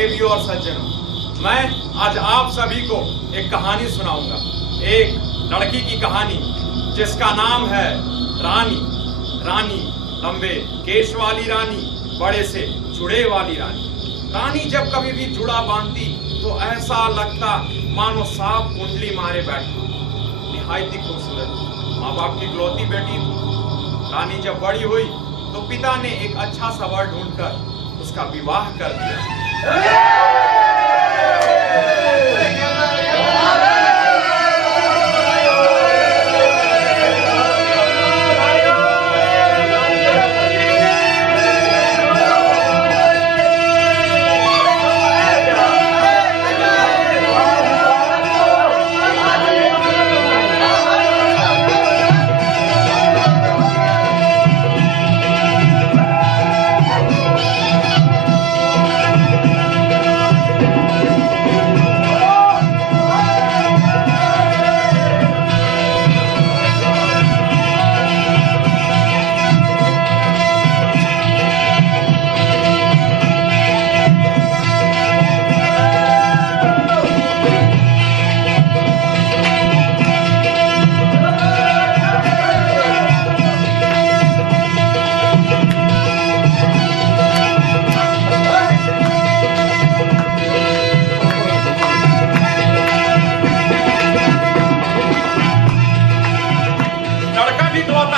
देवियों और सज्जनों, मैं आज आप सभी को एक कहानी सुनाऊंगा। एक लड़की की कहानी जिसका नाम है रानी। रानी लंबे केश वाली रानी, बड़े से जुड़े वाली रानी। रानी जब कभी भी जुड़ा बांधती तो ऐसा लगता मानो सांप कुंडली मारे बैठा। निहायती खूबसूरत, माँ बाप की इकलौती बेटी थी। रानी जब बड़ी हुई तो पिता ने एक अच्छा सा वर ढूंढकर उसका विवाह कर दिया।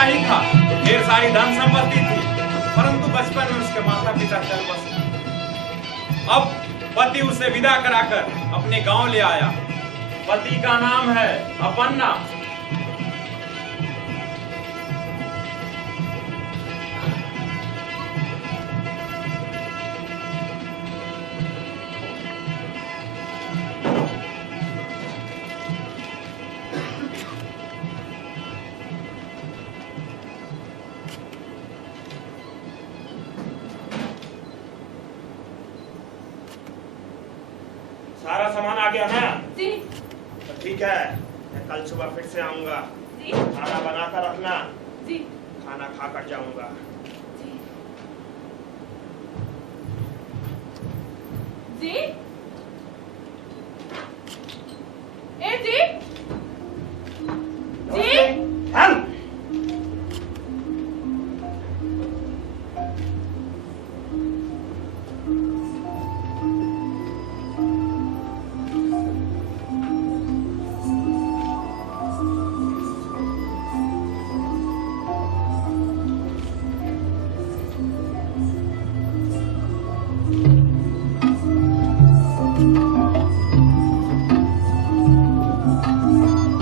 ही था, ढेर सारी धन संपत्ति थी, परंतु बचपन में उसके माता पिता चल बसे। अब पति उसे विदा कराकर अपने गांव ले आया। पति का नाम है अपन्ना। सारा सामान आ गया ना? जी। तो ठीक है, मैं कल सुबह फिर से आऊंगा। जी। खाना बनाकर रखना। जी। खाना खाकर जाऊंगा। जी। जी? ए जी? जी? हम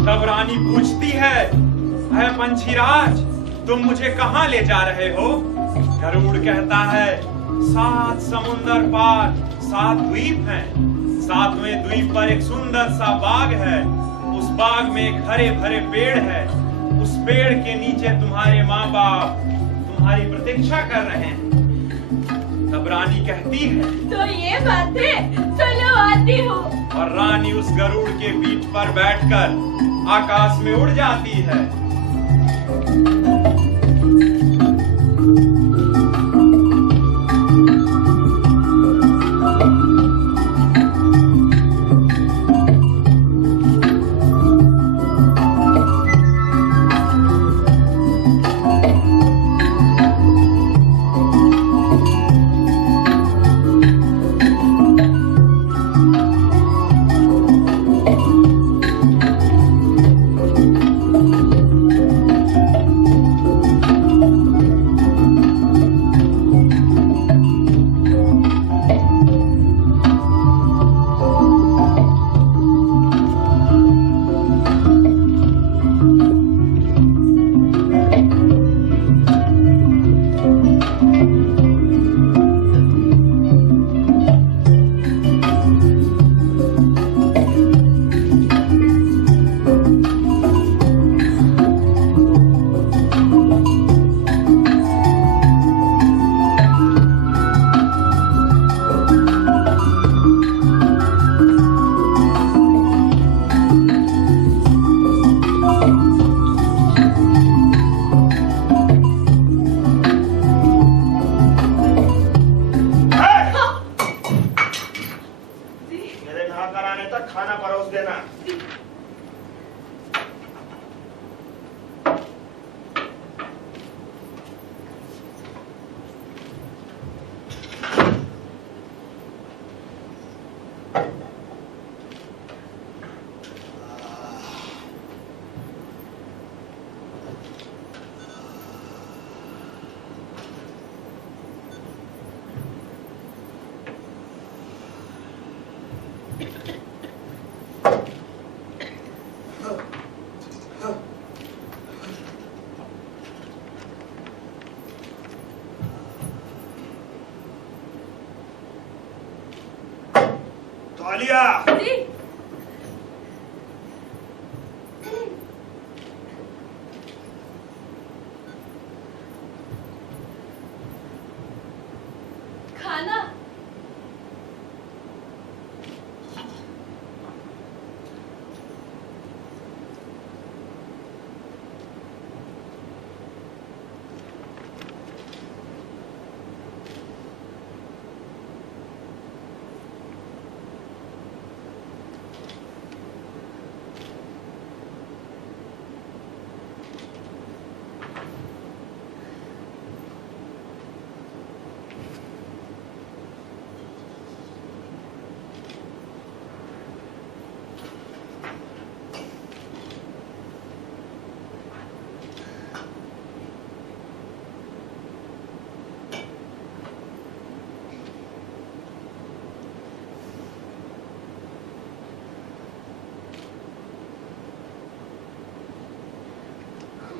तब रानी पूछती है, पंछीराज, तुम मुझे कहाँ ले जा रहे हो? गरुड़ कहता है, 7 समुंदर पार 7 द्वीप हैं। 7वें द्वीप पर एक सुंदर सा बाग है। उस बाग में एक हरे भरे पेड़ है। उस पेड़ के नीचे तुम्हारे माँ बाप तुम्हारी प्रतीक्षा कर रहे हैं। तब रानी कहती है, तो ये बात है, चलो आती हूँ। और रानी उस गरुड़ के पीठ पर बैठकर आकाश में उड़ जाती है। तक खाना परोस देना। तौलिया। जी। खाना।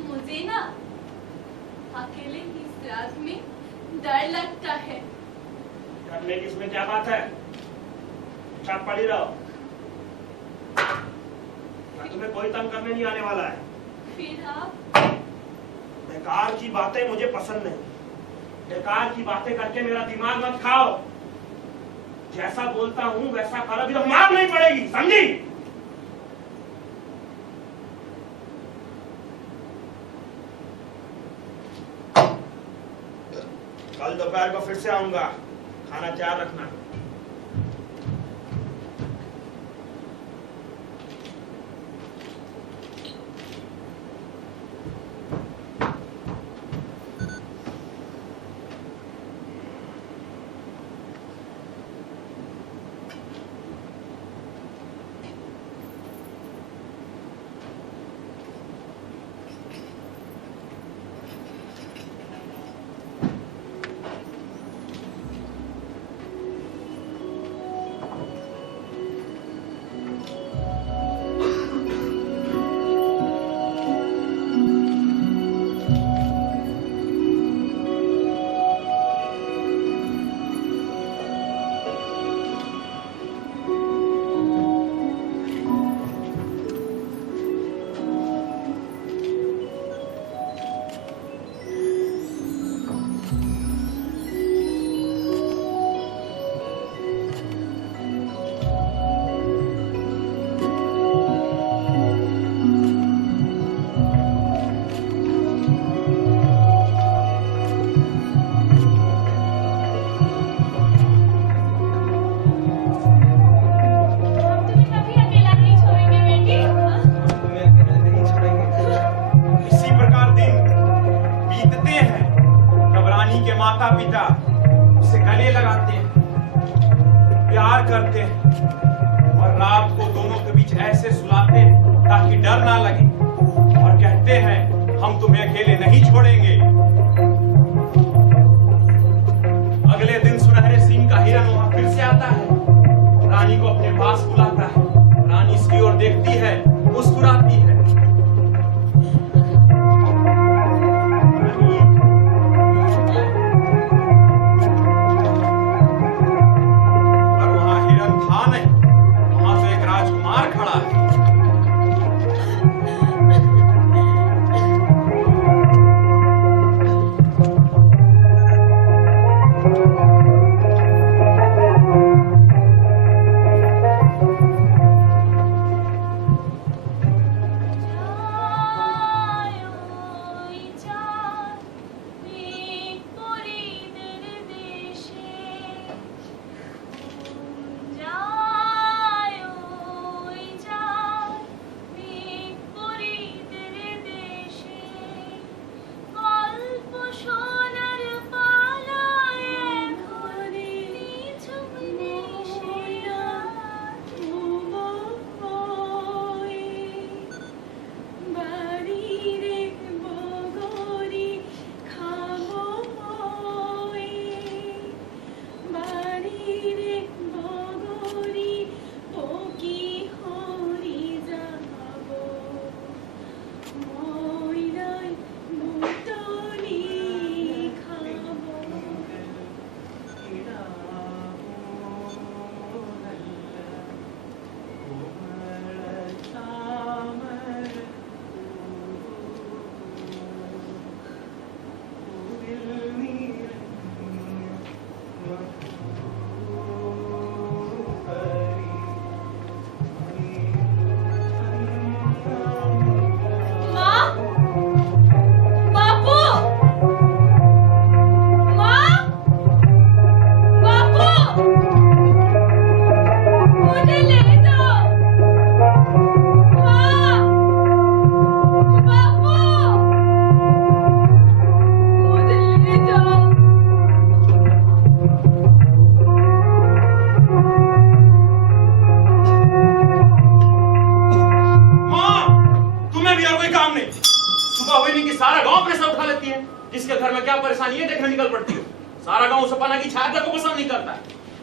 मुझे ना अकेले इस रात में डर लगता है। डरने की इसमें क्या बात है? छत पड़ी रहो। तुम्हें कोई तंग करने नहीं आने वाला है। फिर आप? बेकार की बातें मुझे पसंद नहीं। बेकार की बातें करके मेरा दिमाग मत खाओ। जैसा बोलता हूँ वैसा करो, अभी तो मार नहीं पड़ेगी, समझी? कल दोपहर को फिर से आऊंगा, खाना तैयार रखना। माता पिता उसे गले लगाते हैं, प्यार करते हैं और रात को दोनों के बीच ऐसे सुलाते हैं ताकि डर ना लगे और कहते हैं हम तुम्हें अकेले नहीं छोड़ेंगे। अगले दिन सुनहरे सिंह का हिरन वहां फिर से आता है, रानी को अपने पास बुलाता है। रानी इसकी ओर देखती है, मुस्कुराती है। सारा गांव अपने सर उठा लेती है। जिसके घर में क्या परेशानी है देखने निकल पड़ती हो। सारा गांव उस सपना की छाया को पसंद नहीं करता है,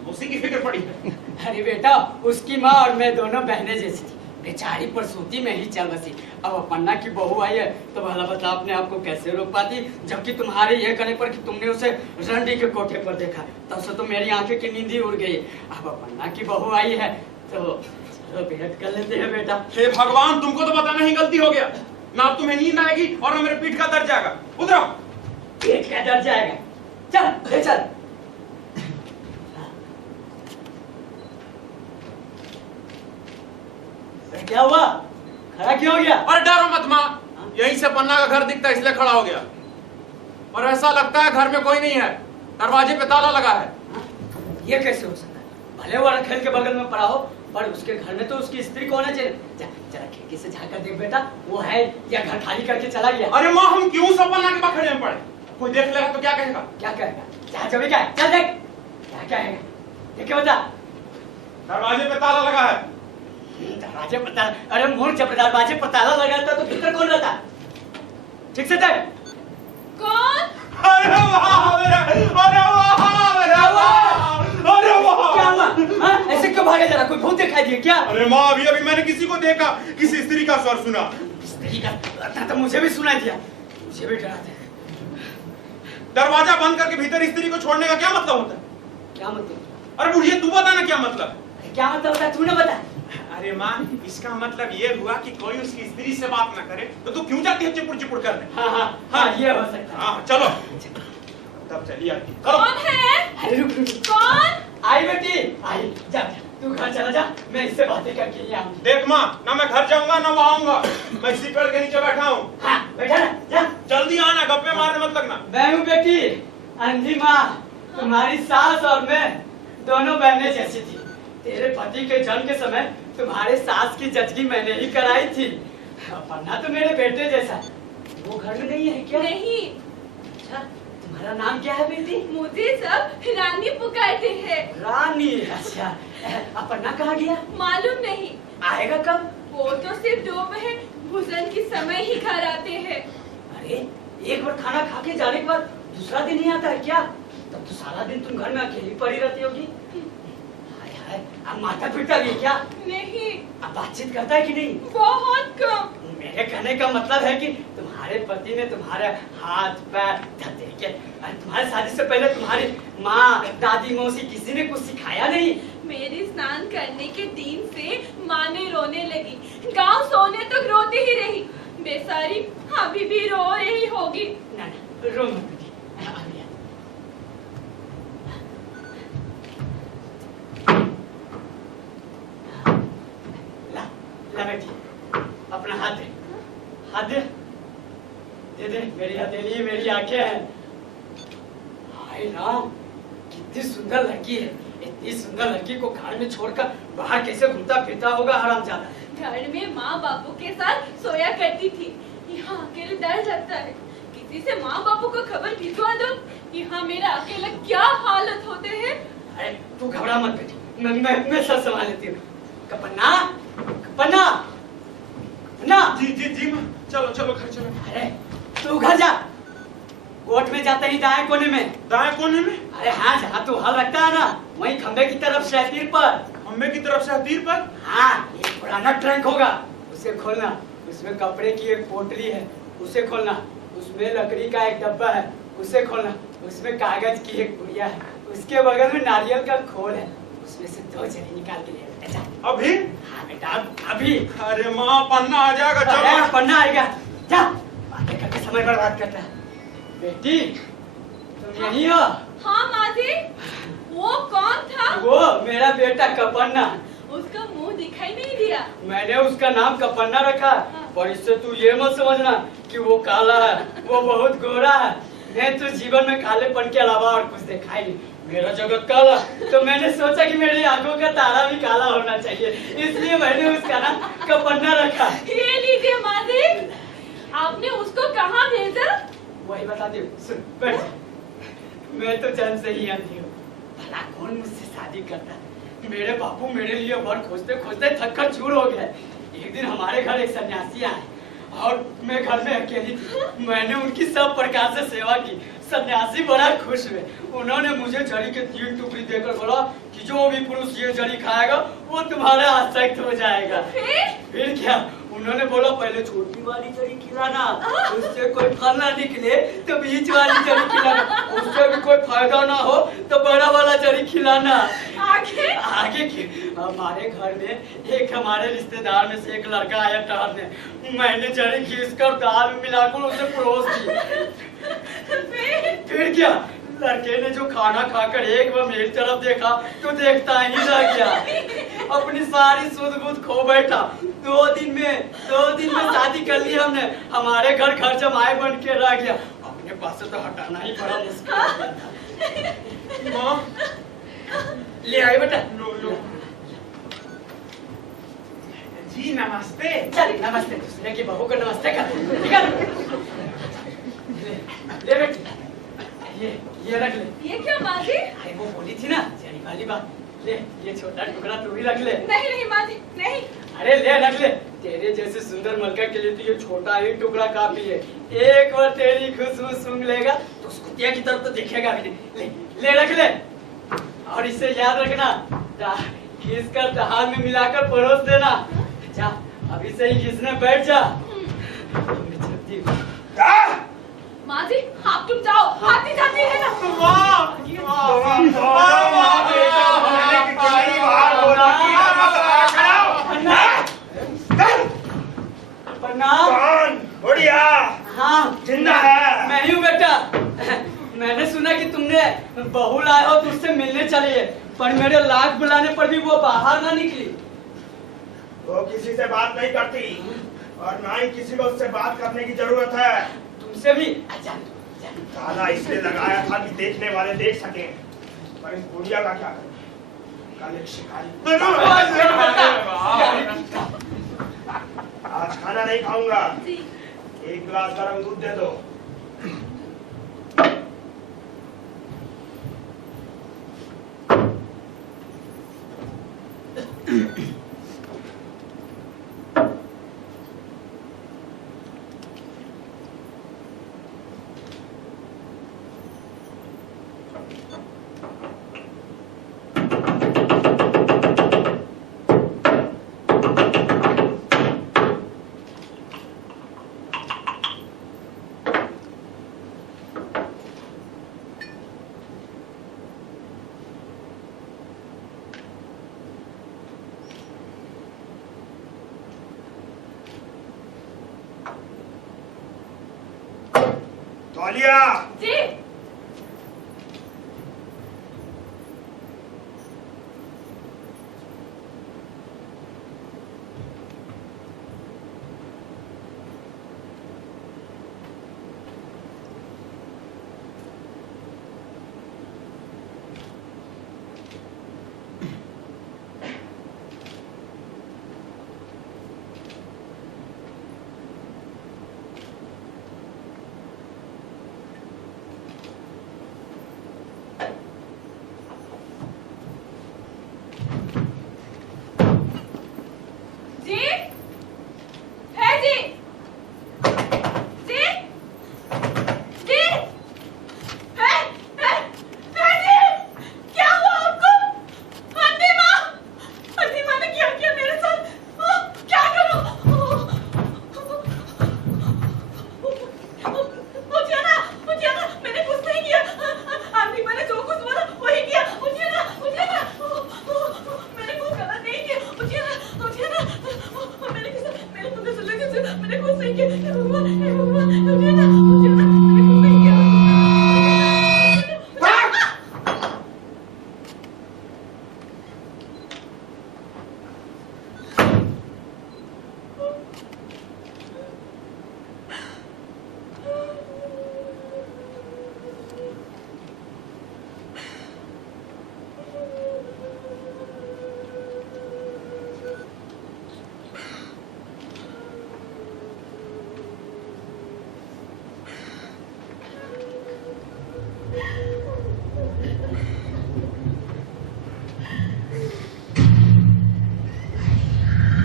उसी की फिक्र पड़ी है। अरे बेटा, उसकी माँ और मैं दोनों बहनें जैसी थी, बेचारी प्रसूति में ही चल बसी। अब अपन्ना की बहू आई है तो भला बता अपने आप को कैसे रोक पाती, जबकि तुम्हारे ये करने पर कि तुमने उसे रंडी के कोठे पर देखा, तब से तो मेरी आंखें की नींद ही उड़ गई। अब अपन्ना की बहू आई है तो चलो भेंट कर लेते हैं बेटा। हे भगवान, तुमको तो बताना ही गलती हो गया। ना अब तुम्हें नींद आएगी और ना मेरे पीठ का दर्द जाएगा। उतरो। पीठ का दर्द जाएगा, चल ले चल। क्या हुआ, खड़ा क्यों हो गया? अरे डरो मत माँ, यहीं से पन्ना का घर दिखता है इसलिए खड़ा हो गया। और ऐसा लगता है घर में कोई नहीं है, दरवाजे पे ताला लगा है। ये कैसे हो सकता है? भले वो रखेल के बगल में पड़ा हो, पर उसके घर में तो उसकी स्त्री कौन है? जरा खिड़की से झाँक कर देख बेटा, वो है या घर खाली करके चला गया? अरे माँ, हम क्यों सब पन्ना के बखड़े में पड़े? कोई देख लेगा तो क्या कहेगा? क्या कहेगा? क्या चल क्या? चल देख क्या कहेगा, देखे बता। दरवाजे पे ताला लगा है। दरवाजे पर ताला? अरे मूर्ख, जब दरवाजे पर ताला लगाता तो भीतर कौन रहता? ठीक से देख। कौन? अरे वाह मेरा, अरे वाह मेरा, अरे वाह। क्या हुआ? हाँ? ऐसे क्यों भागे? जरा कोई भूत दिखाई दिया क्या? अरे माँ, अभी मैंने किसी को देखा, किसी स्त्री का स्वर सुना। स्त्री का तो मुझे भी सुनाई दिया, मुझे भी डरा दे। दरवाजा बंद करके भीतर स्त्री को छोड़ने का क्या मतलब होता है? क्या मतलब? अरे बुढ़िया, तू बता ना क्या मतलब? क्या मतलब होता है, तूने बता। अरे माँ, इसका मतलब ये हुआ कि कोई उसकी स्त्री से बात ना करे तो तू क्यों जाती है चिपुड़ चिपुड़ करने? हाँ, ये हो सकता है। हाँ चलो, तब चलिए आती। कौन है? अरे रुक। कौन? आई बेटी, आई। जा तू घर चला जा, मैं इससे बातें करके ही आऊंगी। देख माँ, ना मैं घर जाऊंगा ना वहाँ आऊंगा, मैं इसी पेड़ के नीचे बैठा हूँ। हाँ बैठा ना, जा। जल्दी आना, गप्पे मारने मत लगना। मैं हूँ बेटी, अंधी माँ। तुम्हारी सास और मैं दोनों बहनें जैसी थी। तेरे पति के जन्म के समय तुम्हारे सास की जचगी मैंने ही कराई थी। पन्ना तो मेरे बेटे जैसा। वो घर में नहीं है क्या? नहीं। अच्छा, तुम्हारा नाम क्या है बेटी? मुझे सब रानी पुकारते हैं। रानी? अच्छा, अपना कहाँ गया? मालूम नहीं। आएगा कब? वो तो सिर्फ 2 बजे भोजन के समय ही घर आते हैं। अरे एक बार खाना खा के जाने के बाद दूसरा दिन ही आता है क्या? तब तो सारा दिन तुम घर में अकेली पड़ी रहती होगी। हाय हाय, अब माता पिता भी क्या? नहीं। अब बातचीत करता है कि नहीं? बहुत कम। मेरे कहने का मतलब है कि तुम्हारे पति ने तुम्हारे हाथ पैर धते के, तुम्हारे शादी से पहले तुम्हारी माँ, दादी, मौसी किसी ने कुछ सिखाया नहीं? मेरी स्नान करने के दिन से माँ ने रोने लगी। गांव सोने तक रोती ही रही। बेचारी अभी भी रो रही होगी। ना ना, रो मत बेटी, आ गया। ला बेटी, अपना हाथ दे, हाथ दे, दे दे। मेरी हथेली, मेरी आंखें हैं। हाय राम, कितनी सुंदर लड़की है। इतनी सुंदर लड़की को घर में छोड़कर बाहर कैसे घूमता फिरता होगा हरामजादा। घर में माँ बापू के साथ सोया करती थी। यहाँ अकेले डर लगता है। किसी से माँ बापू को खबर भिजवा दो। यहाँ मेरा अकेला क्या हालत होते हैं। अरे तू घबरा मत बेटी, मैं सब संभाल लेती हूँ। कपन्ना, कपन्ना, कपन्ना। जी माँ, चलो चलो घर चलो। अरे तू घर जा, कोर्ट में जाते ही दाएं कोने में। दाएं कोने में? अरे हाँ, जहाँ तू हल रखता है ना, वहीं खंबे की तरफ से तीर पर। खंबे की तरफ से तीर पर? हाँ, एक पुराना ट्रंक होगा, उसे खोलना। उसमें कपड़े की एक पोटली है, उसे खोलना। उसमें लकड़ी का एक डब्बा है, उसे खोलना। उसमें कागज की एक गुड़िया है, उसके बगल में नारियल का खोल है। उसमें से 2 चने निकाल के ले बेटा, जा। अभी? हाँ बेटा, अभी। अरे माँ, पन्ना आ जाएगा। चलो। पन्ना आएगा, जा। बातें करके समय बर्बाद करता है। बेटी, तुम यही हो? हाँ माँ जी। वो कौन था? वो मेरा बेटा कपन्ना। उसका मुंह दिखाई नहीं दिया। मैंने उसका नाम कपन्ना रखा, पर इससे तू ये मत समझना कि वो काला है, वो बहुत गोरा है। मैं तो जीवन में कालेपन के अलावा और कुछ देखा ही नहीं। मेरा जगत काला, तो मैंने सोचा कि मेरी आंखों का तारा भी काला होना चाहिए, इसलिए मैंने उसका नाम कपन्ना रखा। ये लीजिए माँ जी, आपने उसको कहाँ भेजा? वही बताती हूँ, सुन बैठ। मैं तो जन्म से ही अंधी हूँ, भला कौन मुझसे शादी करता है। मेरे बापू मेरे लिए वर खोजते खोजते थक कर चूर हो गए। एक दिन हमारे घर एक सन्यासी आए और मैं घर में अकेली थी। मैंने उनकी सब प्रकार से सेवा की। सन्यासी बड़ा खुश हुए। उन्होंने मुझे जड़ी के 3 टुकड़ी देकर बोला कि जो भी पुरुष ये जड़ी खाएगा वो तुम्हारा आसक्त हो जाएगा। फिर क्या, उन्होंने बोला पहले छोटी वाली जड़ी खिलाना, उससे कोई फल ना निकले तो बीच वाली जड़ी खिलाना, उससे भी कोई फायदा ना हो तो बड़ा वाला जड़ी खिलाना। आगे की हमारे घर में एक हमारे रिश्तेदार में से एक लड़का आया टहलने। मैंने जड़ी खींचकर दाल में मिलाकर उसे परोस दी। फिर क्या, लड़के ने जो खाना खाकर एक बार मेरी तरफ देखा तो देखता ही रह गया। अपनी सारी सुध बुध खो बैठा। 2 दिन में शादी कर ली हमने। हमारे घर जमाए बन के रह गया। अपने पास से तो हटाना ही बड़ा मुश्किल। माँ ले आए बेटा। लो। जी नमस्ते। चल नमस्ते, दूसरे की बहू को नमस्ते कर। ठीक है, ले बेटी, ये रख ले। ये क्या माँ जी? अरे वो बोली थी ना जड़ी वाली बात। ले, ये छोटा टुकड़ा तू भी रख ले। नहीं माँ जी, नहीं। अरे ले रख ले। तेरे जैसे सुंदर मलका के लिए तो ये छोटा ही टुकड़ा काफी है। एक बार तेरी खुशबू सूंघ लेगा तो उस कुतिया की तरफ तो देखेगा भी नहीं। ले रख ले। और इससे याद रखना, घिस कर दाल में मिलाकर परोस देना। जा अभी से ही घिसने बैठ जा। माँ जी आप तुम जाओ, आती जाती है ना। बढ़िया। हाँ जिंदा है। मैं ही हूँ बेटा। मैंने सुना कि तुमने बहू लाए हो तो उससे मिलने चली है, पर मेरे लाख बुलाने पर भी वो बाहर ना निकली। वो किसी से बात नहीं करती और ना ही किसी को उससे बात करने की जरूरत है। तुमसे भी ताला इसलिए लगाया था कि देखने वाले देख सके, पर इस बुढ़िया का क्या करें? कल एक शिकारी। आज खाना नहीं खाऊंगा। एक गिलास गर्म दूध दे दो। तौलिया। जी।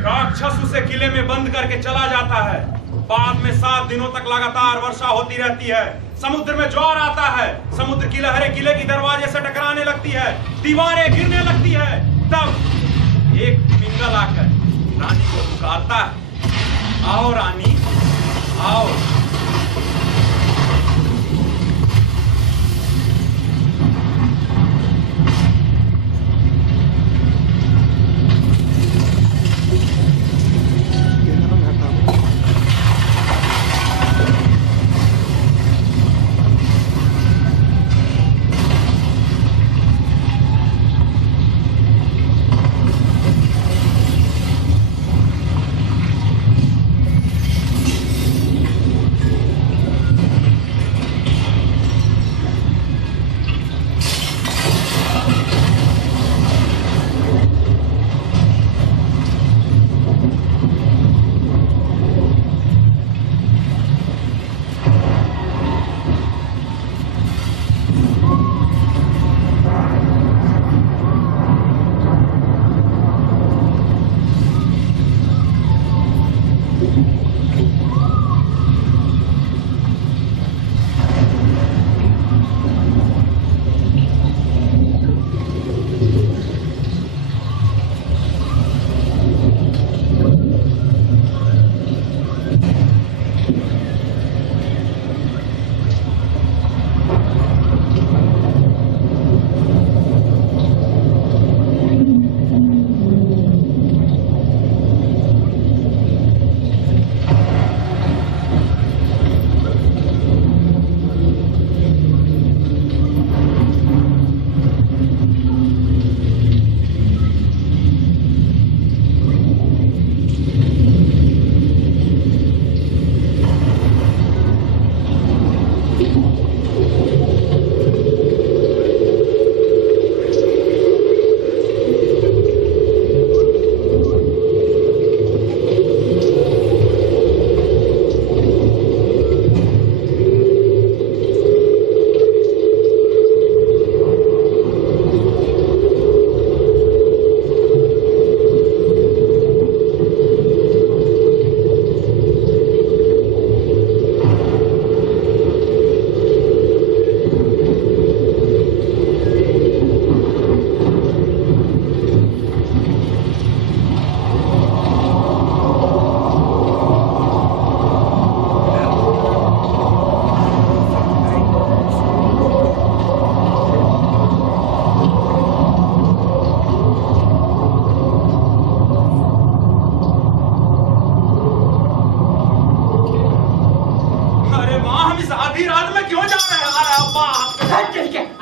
राक्षस उसे किले में बंद करके चला जाता है। बाद में 7 दिनों तक लगातार वर्षा होती रहती है। समुद्र में ज्वार आता है, समुद्र की लहरें किले की दरवाजे से टकराने लगती है, दीवारें गिरने लगती है। तब एक पिंगल आकर रानी को पुकारता है, आओ रानी, आओ।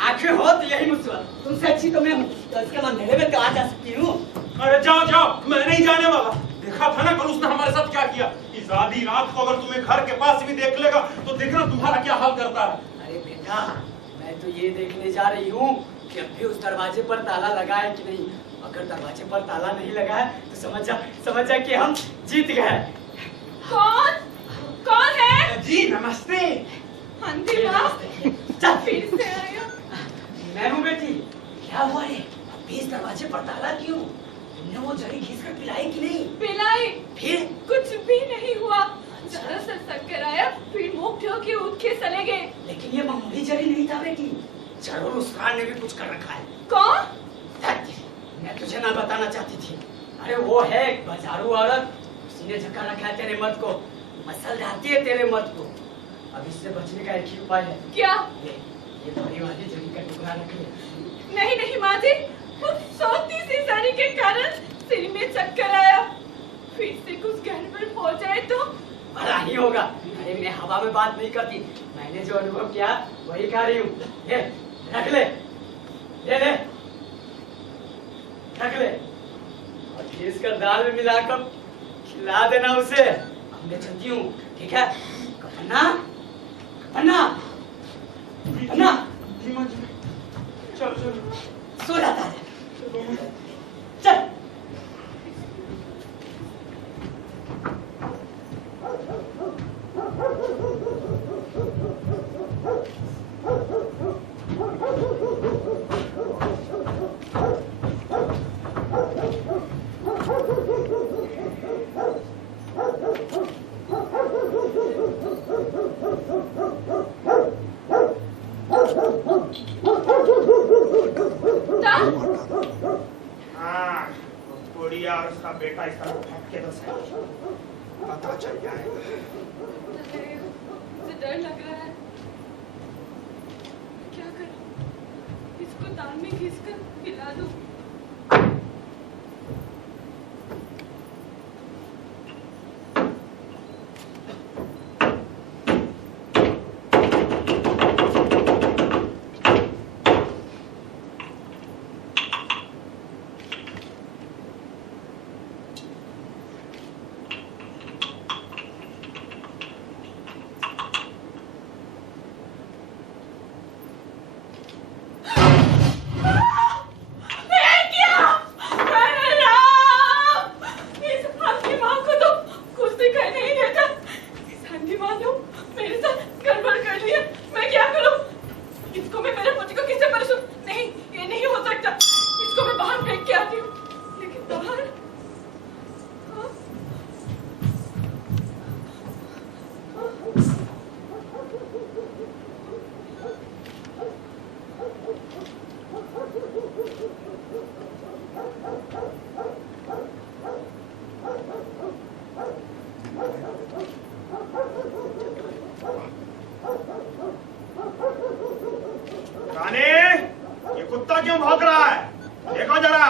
आंखें हो तो यही मुसीबत, तुमसे अच्छी तो मैं हूँ, तो इसके अंधेरे में कहाँ जा सकती हूँ? अरे जाओ जाओ, मैं नहीं जाने वाला। देखा था ना कल उसने हमारे साथ क्या किया। इस आधी रात को अगर तुम्हें घर के पास भी देख लेगा तो देखना तुम्हारा क्या हाल करता है। अरे बेटा, मैं तो ये देखने जा रही हूँ कि अब भी उस दरवाजे पर ताला लगा है कि नहीं। अगर दरवाजे पर ताला नहीं लगा है तो समझ जा कि हम जीत गए। कौन है? जी नमस्ते। अंधी माँ, चल फिर से आए हो? मैं हूँ बेटी। क्या हुआ है? अभी इस दरवाजे पर ताला क्यों? तुमने वो जड़ी घिस कर पिलाई कि नहीं? पिलाई? फिर कुछ भी नहीं हुआ। जरा सा चक्कर आया, फिर मुंह ठो के उठ के चले गए। लेकिन ये मामूली जड़ी नहीं था बेटी, जरूर उस रान ने भी कुछ कर रखा है। कौन? मैं तुझे ना बताना चाहती थी। अरे वो है एक बाजारू औरत, उसी ने झक्का रखा है तेरे मत को, मसल जाती है तेरे मत को। अब इससे बचने का एक ही उपाय है। क्या? ये बड़ी वाली जड़ी का टुकड़ा रख ले। नहीं नहीं माँ जी, उस सोती सी साड़ी के कारण सिर में चक्कर आया। फिर से कुछ गड़बड़ हो जाए तो? भला ही होगा। अरे मैं हवा में बात नहीं करती, मैंने जो अनुभव किया वही कह रही हूँ। ये रख ले, ले रख ले और घिस कर दाल में मिलाकर खिला देना उसे। अब मैं चलती हूँ, ठीक है? कपन्ना, कपन्ना, कपन्ना, चल सो जाता है। चल। दे बस पता चल जाएगा। मुझे डर लग रहा है, क्या करूं? इसको दाल में घिस कर खिला दूं। रानी, ये कुत्ता क्यों भौंक रहा है? देखो जरा।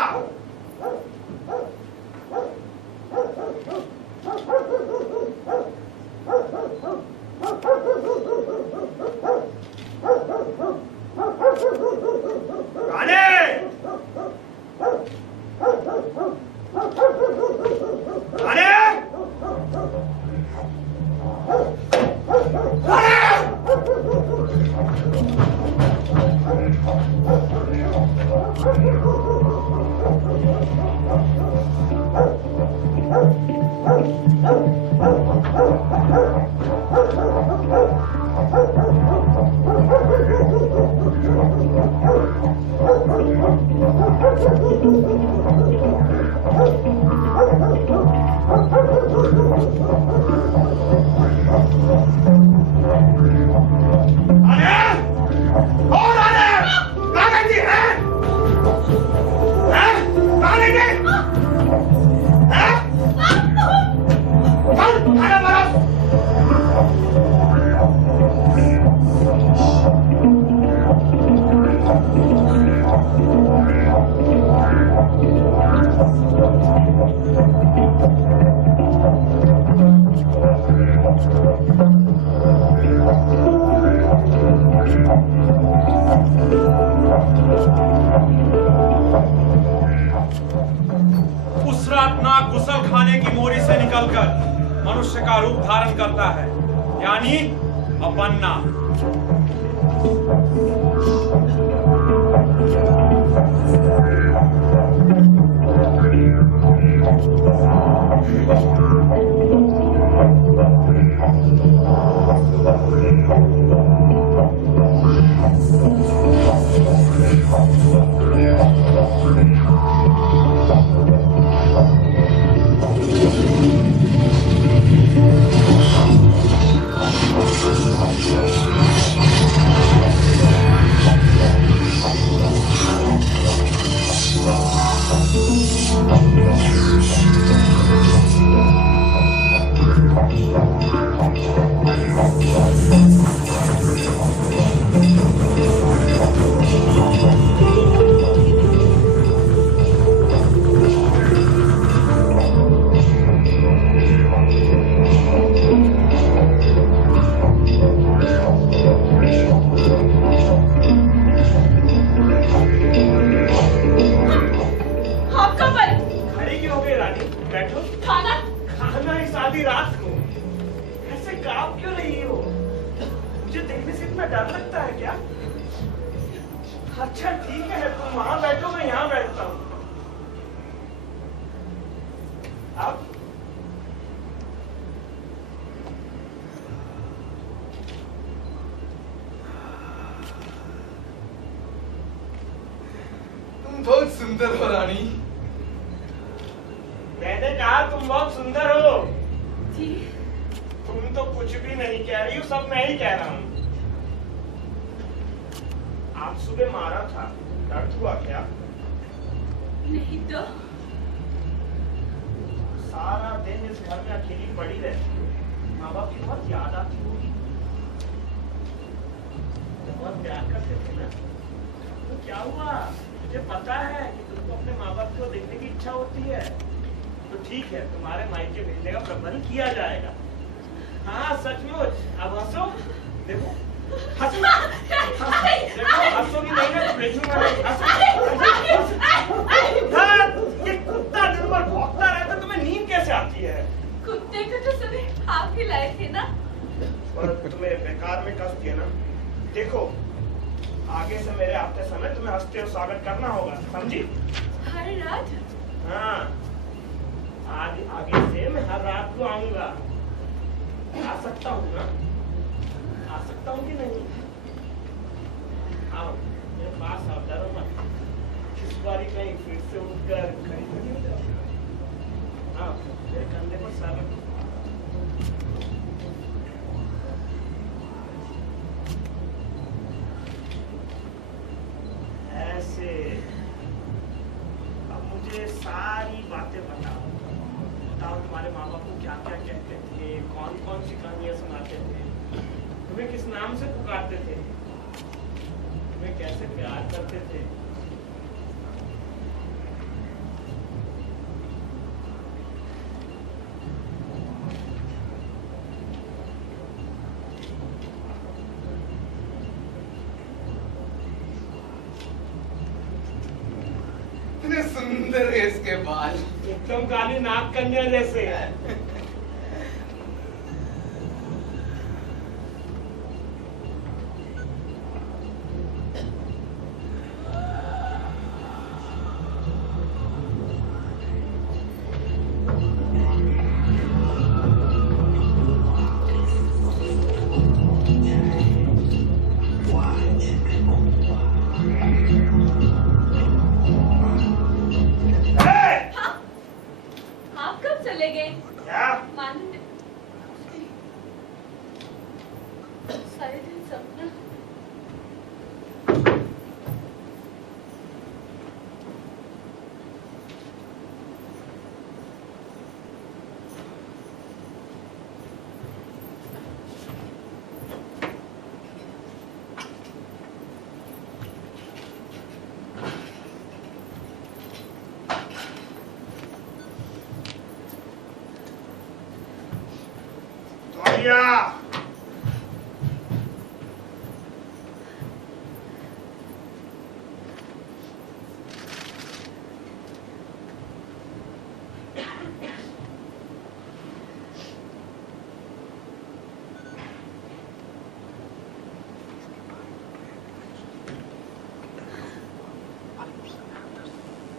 गुसल खाने की मोरी से निकलकर मनुष्य का रूप धारण करता है, यानी अपन्ना। अच्छा ठीक है, तुम वहां बैठो, मैं यहाँ बैठता हूँ। अब तुम बहुत सुंदर हो रानी। मैंने कहा तुम बहुत सुंदर हो। जी। तुम तो कुछ भी नहीं कह रही हो, सब मैं ही कह रहा हूँ। आज सुबह मारा था, दर्द हुआ क्या? नहीं तो। सारा दिन इस घर में अकेली पड़ी रहती है। माँ बाप की बहुत याद आती होगी। तो बहुत प्यार करते थे ना, तो क्या हुआ? मुझे पता है कि तुमको अपने माँ बाप को देखने की इच्छा होती है, तो ठीक है, तुम्हारे मायके भेजने का प्रबंध किया जाएगा। हाँ सचमुच, अब हंसो, देखो हंसो, देखो हंसोगी नहीं ना तो भेजूंगा नहीं। हाँ, ये कुत्ता दिन भर भौंकता रहता, तुम्हें नींद कैसे आती है? कुत्ते को तो सभी आप ही लाए थे ना। और तुम्हें बेकार में कष्ट दिया ना। देखो आगे से मेरे आते समय तुम्हें हंसते हुए स्वागत करना होगा, समझी? हर रात? हाँ, आगे से मैं हर रात को आऊंगा। आ सकता हूँ ना? आ सकता हूँ कि नहीं? आओ मेरे पास आओ, डरो मत। इस बारी कहीं फिर से उठकर कहीं तो नहीं जाओ। आओ मेरे कंधे पर सर रखो। ऐसे अब मुझे सारी बातें बताओ। बताओ तुम्हारे माँ बाप को क्या क्या कहते थे, कौन कौन सी कहानियां सुनाते थे, तुम्हें किस नाम से पुकारते थे, तुम्हें कैसे प्यार करते थे? इतने सुंदर है इसके बाल। एकदम काली नाग कन्या जैसे। आप कब चले गए? क्या? मालूम नहीं। सारे दिन सपना। तौलिया,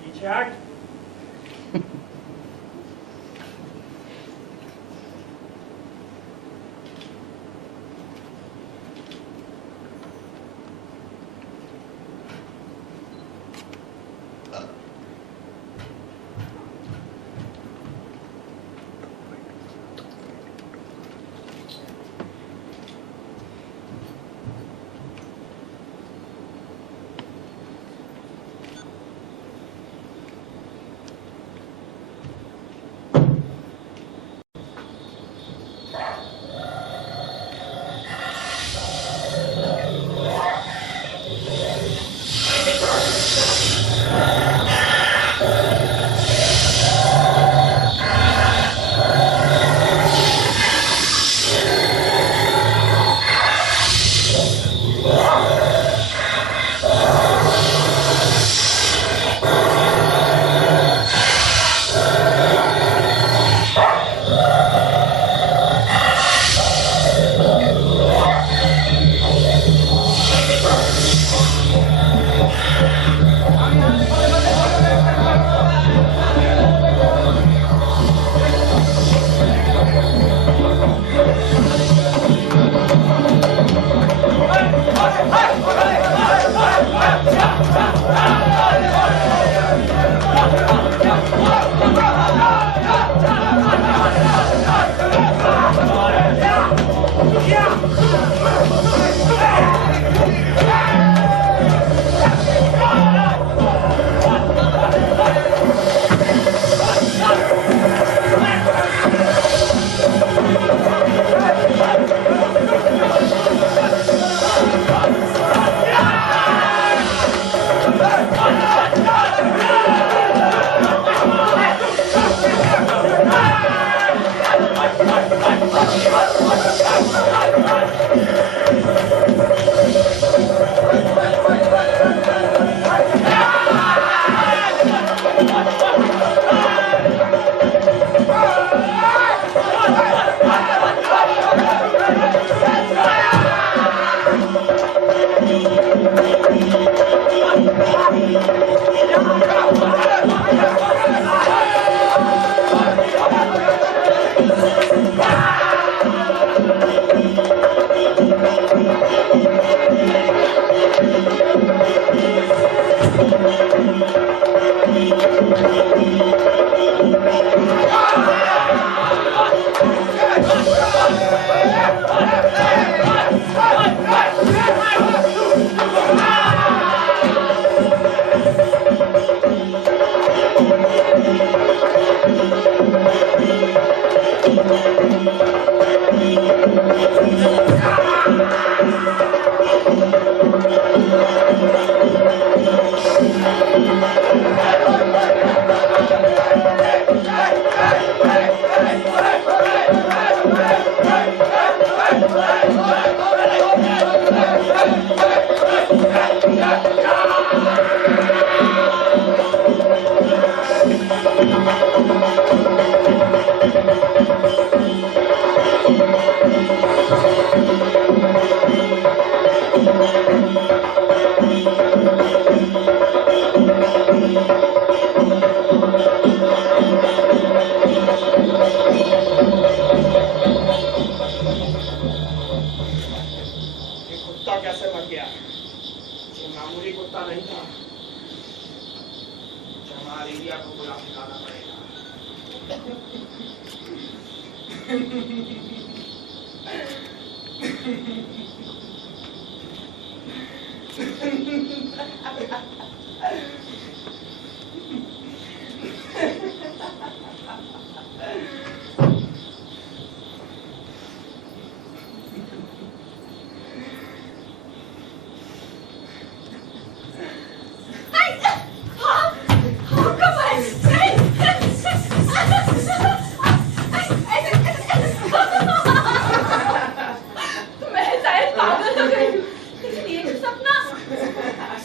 पीछे हट।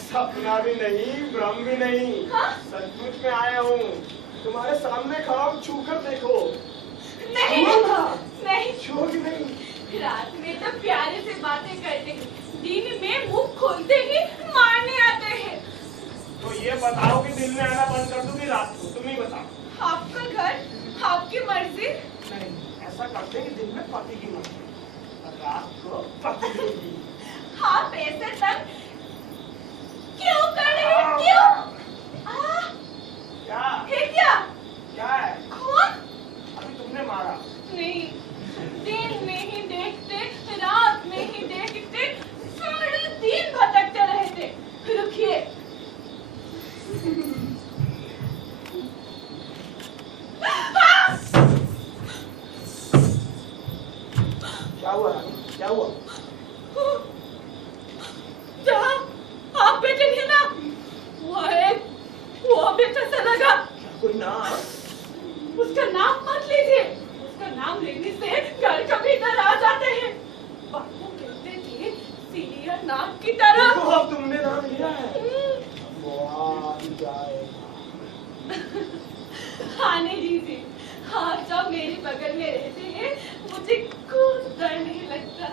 सपना भी नहीं, भ्रम भी नहीं, सचमुच में आया हूँ। तुम्हारे सामने खड़ा हूँ, छू कर देखो। नहीं नहीं, छूओगी नहीं। रात में तो प्यारे से बातें करते हैं, दिन में मुंह खोलते ही मारने आते हैं। तो ये बताओ कि दिन में आना बंद कर दूं कि रात को? तुम ही बताओ। आपका घर, आपकी मर्जी। नहीं, ऐसा करते हैं कि दिन में पति की मर्जी और रात को पति की। आप ऐसे तक क्यों कर रहे हैं? क्यों? क्या? है क्या? क्या है? कौन? अभी तुमने मारा। नहीं, दिन में ही देखते, रात में ही देखते, सारे दिन भटकते रहते। रुकिए। क्या हुआ रानी? क्या हुआ? जहाँ आप बेटे थे ना, वो बेटा सा लगा। कोई नाम? उसका नाम मत लीजिए, उसका नाम लेने से घर के भीतर आ जाते हैं। बापू कहते थे सीरिया नाक की तरह। देखो, अब तुमने नाम लिया है। वाह, जाएगा। आने दीजिए, आप जब मेरे बगल में रहते हैं मुझे कुछ डर नहीं लगता।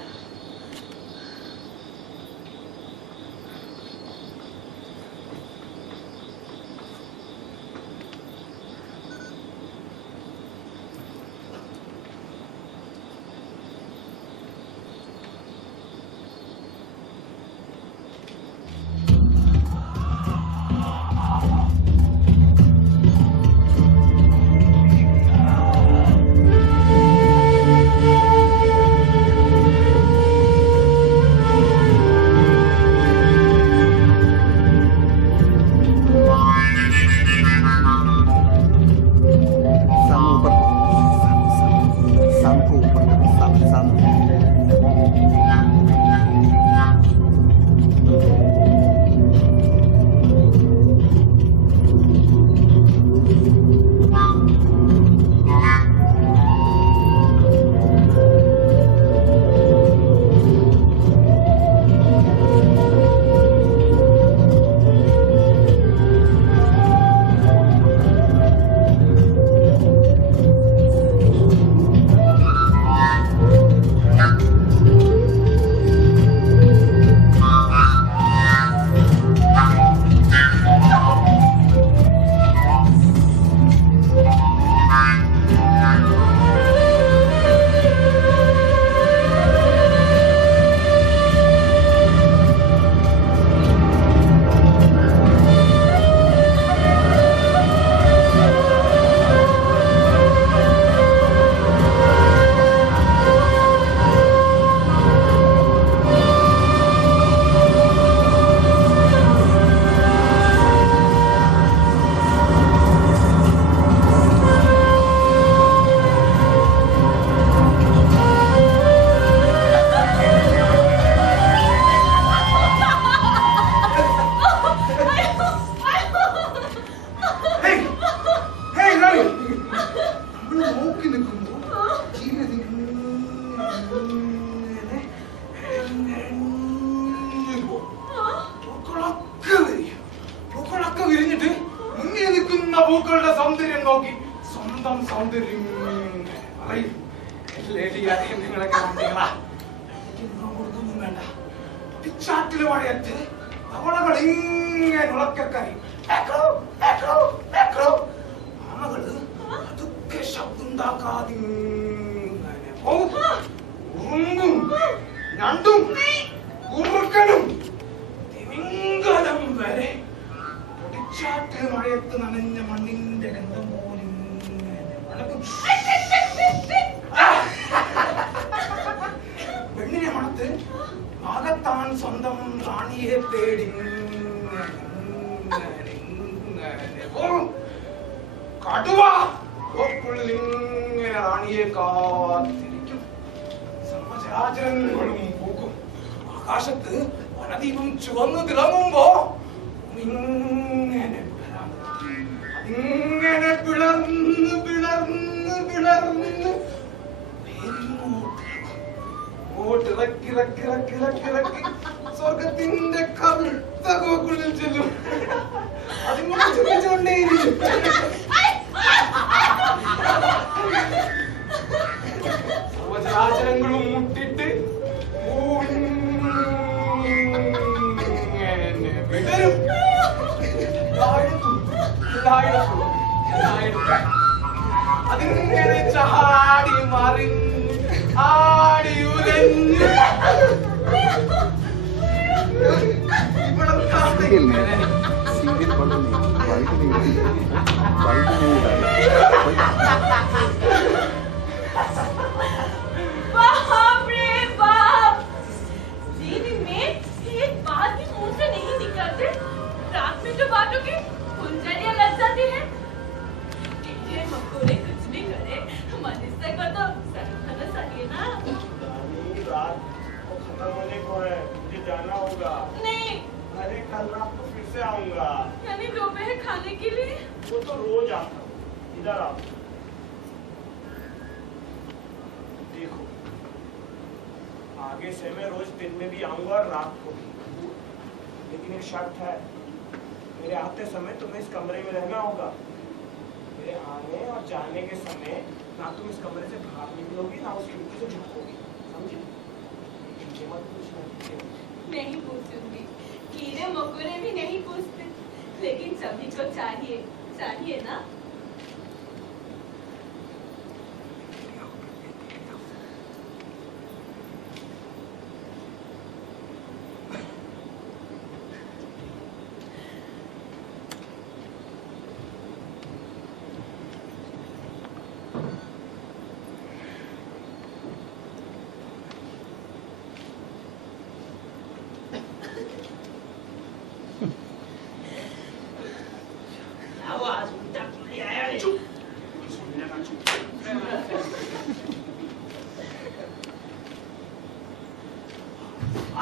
സൗന്ദര്യം പറയും ലേഡിയാരെയും നിങ്ങളൊക്കെ വന്നില്ല കൊടുക്കൊന്നും വേണ്ട പിച്ചാറ്റില് മഴയത്ത് അവളകൾ ഇങ്ങനെ ഉളക്കക്കറി ആമകള് അതൊക്കെ ശബ്ദം ഉണ്ടാക്കാതെ ഉറുമ്പും ഞണ്ടും കുറുക്കനും തിമിംഗലം വരെ പൊടിച്ചാറ്റ് മഴയത്ത് നനഞ്ഞ മണ്ണിന്റെ ഗന്ധം പോലെ ഇങ്ങനെ മണക്കും. പെണ്ണിനെ മണത്ത് ആകത്താൻ സ്വന്തം റാണിയെ തേടി കടുവ ഇങ്ങനെ റാണിയെ കാത്തിരിക്കും. സർവചരാചരങ്ങളും പോകും. ആകാശത്ത് വനദീപം ചുവന്നു തിളങ്ങുമ്പോ ഇങ്ങനെ ഇങ്ങനെ പിളർന്ന് പിളർന്ന് പിളർന്ന് ഇറക്കി സ്വർഗത്തിന്റെ കറുത്ത ഗോകുളിൽ ചെല്ലും. അതിങ്ങനെ ചിന്തിച്ചുകൊണ്ടേയിരിക്കും. സർവചരാചരങ്ങളും മുട്ടിട്ട് വിടരും. അതിങ്ങനെ ചാടി മറിഞ്ഞ് ആടി ഉലഞ്ഞ് ഇവിടെ सीरियल पढ़ो नहीं वाइट नहीं बाप रे बाप, दिन में एक बात भी मुंह से नहीं निकलते, रात में जो बातों की फुलझड़ियां लग जाती है। कीड़े मकोड़े कुछ भी करे, मनुष्य को तो सरल सके ना। रात को खत्म होने को है, मुझे जाना होगा। नहीं, अरे कल रात को फिर से आऊंगा। यानी दोपहर खाने के लिए? वो तो रोज आता हूँ। इधर आओ। देखो, आगे से मैं रोज दिन में भी आऊंगा और रात को भी। लेकिन एक शर्त है, मेरे आते समय तुम्हें इस कमरे में रहना होगा। मेरे आने और जाने के समय ना तुम इस कमरे से बाहर निकलोगी ना उस खिड़की से झुकोगी, समझी? मुझे मत पूछना। नहीं पूछूंगी, कीड़े मकोड़े भी नहीं पूछते, लेकिन सभी को चाहिए, चाहिए ना। आवाज उल्टा क्यों नहीं आया रे? चुप। सुनने का चुप।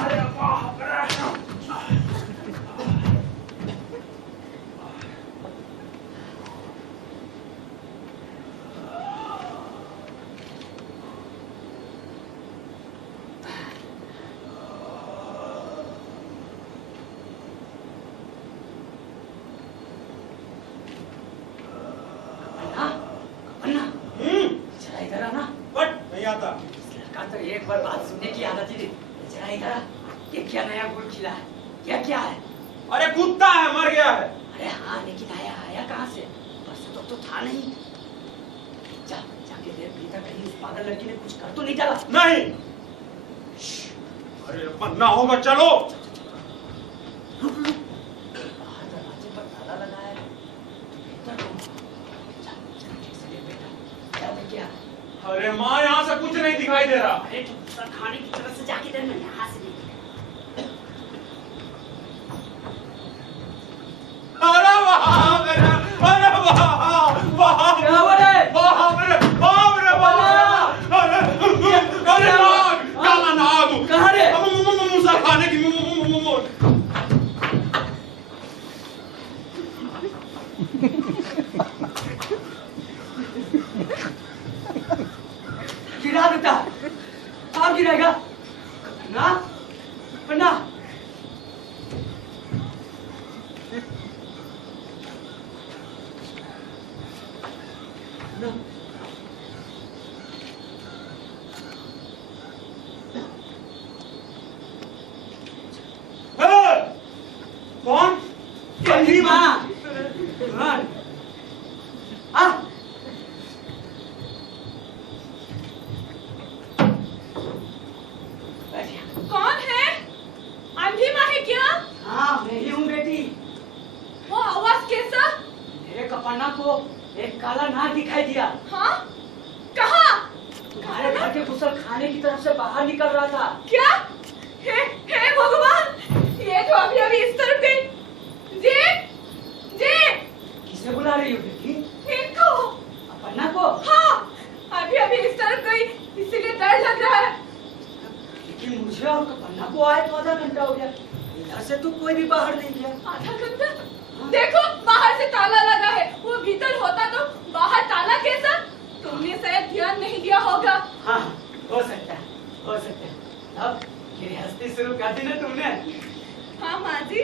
अरे वाह, नहीं आता। लड़का तो एक बार बात सुनने की आदत ही नहीं। जरा इधर आ, ये क्या नया गुड़ खिला है? क्या क्या है? अरे कुत्ता है, मर गया है। अरे हाँ, लेकिन आया आया कहाँ से? परसों तो था नहीं। जाके देख भीतर कहीं उस पागल लड़की ने कुछ कर तो नहीं डाला? नहीं। अरे बनना होगा, चलो। बाहर दरवाजे पर ताला लगा है। भीतर तो ठीक से देख बेटा, क्या? अरे माँ, यहाँ से कुछ नहीं दिखाई दे रहा। अरे तो सब खाने की तरफ से जाके देना, यहाँ से नहीं। अरे वाह, अरे वाह, वाह, क्या हुआ रे? वाह, अरे बाप रे बाप, अरे नाग, काला नाग। कहाँ रे? मूसा खाने की गिरा देता, आप गिरेगा ना पन्ना। गुसल खाने की तरफ से बाहर निकल रहा था। क्या? हे भगवान, ये तो अभी अभी इस तरफ गई। जी जी, किसे बुला रही हो बेटी? इनको। अपना को? हाँ, अभी अभी इस तरफ गई, इसीलिए डर लग रहा है। लेकिन मुझे और कपन्ना को आए तो आधा घंटा हो गया, इधर से तो कोई भी बाहर नहीं गया। आधा घंटा? देखो बाहर से ताला लगा है, वो भीतर होता तो बाहर ताला कैसा? तुमने शायद ध्यान नहीं दिया होगा। हाँ, हो सकता है, हो सकता है। अब गृहस्थी शुरू कर दी ना तुमने? हाँ माँ जी।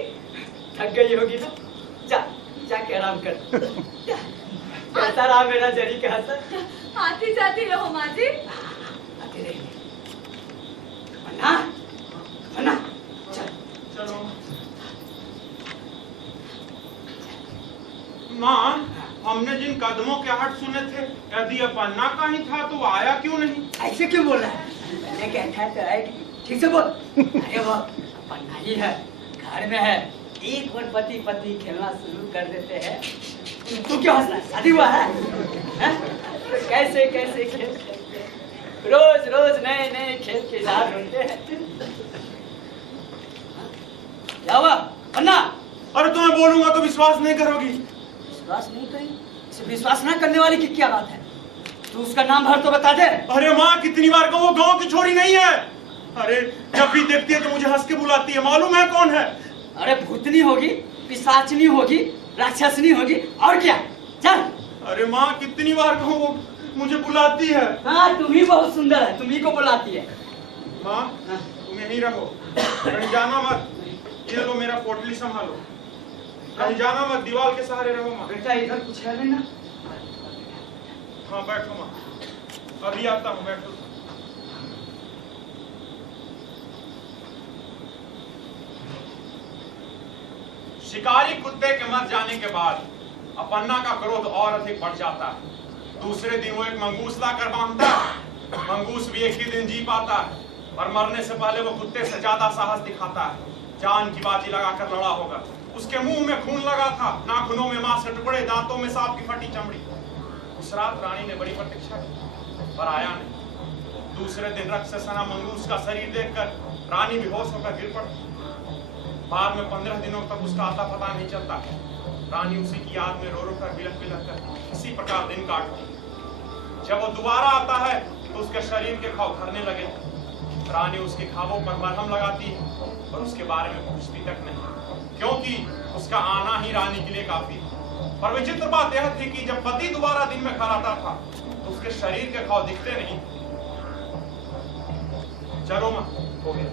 थक गई होगी ना? जा जाके आराम कर। कैसा रहा मेरा जरी का असर? आती जाती रहो माँ जी। आती रहेगी। अन्ना, अन्ना, चल। चलो माँ, हमने जिन कदमों के आहट सुने थे, यदि अपन्ना का ही था तो आया क्यों नहीं? ऐसे क्यों बोल रहा है? मैंने कहता है तो आएगी। ठीक से बोल। अरे वो अपन्ना ही है, घर में है। एक बार पति पत्नी खेलना शुरू कर देते हैं। तू क्यों हंस रहा है? शादी हुआ है? हैं? तो कैसे कैसे खेल खेलते हैं? रोज रोज नए नए खेल के इजहार होते हैं। क्या हुआ अन्ना? अरे तुम्हें बोलूंगा तो विश्वास नहीं करोगी। विश्वास नहीं करेंगे? इसे विश्वास ना करने वाली की क्या बात है? तू उसका नाम भर तो बता दे। अरे माँ, कितनी बार कहूँ, गांव की छोरी नहीं है। अरे जब भी देखती है तो मुझे हंस के बुलाती है। मालूम है कौन है? अरे भूतनी होगी, पिशाचनी होगी, राक्षसनी होगी, और क्या? चल। अरे माँ, कितनी बार कहूँ, वो मुझे बुलाती है। हाँ, तुम ही बहुत सुंदर है, तुम ही को बुलाती है। माँ, तुम यहीं रहो, कहीं जाना मत। ये लो मेरा पोटली संभालो, कहीं जाना मत, दीवार के सहारे रहो माँ। बेटा इधर कुछ है ना? हाँ बैठो माँ, अभी आता हूँ, बैठो। शिकारी कुत्ते के मर जाने के बाद अपन्ना का क्रोध और अधिक बढ़ जाता है। दूसरे दिन वो एक मंगूस लाकर बांधता है। मंगूस भी एक ही दिन जी पाता है, पर मरने से पहले वो कुत्ते से ज्यादा साहस दिखाता है। जान की बाजी लगाकर लड़ा होगा। उसके मुंह में खून लगा था, नाखूनों में मांस के टुकड़े, दांतों में सांप की फटी चमड़ी। उस रात रानी ने बड़ी प्रतीक्षा की, पर आया नहीं। दूसरे दिन रक्त से सना मंगूस का शरीर देखकर रानी बेहोश होकर गिर पड़ी। बाद में 15 दिनों तक उसका आता पता नहीं चलता। रानी उसी की याद में रो रो कर बिलख बिलख कर इसी प्रकार दिन काटती। जब वो दोबारा आता है तो उसके शरीर के घाव भरने लगे। रानी उसके घावों पर मरहम लगाती है और उसके बारे में पूछती तक नहीं, क्योंकि उसका आना ही रानी के लिए काफी है। पर विचित्र बात यह थी कि जब पति दोबारा दिन में घर आता था तो उसके शरीर के घाव दिखते नहीं। चलो माँ, हो गया।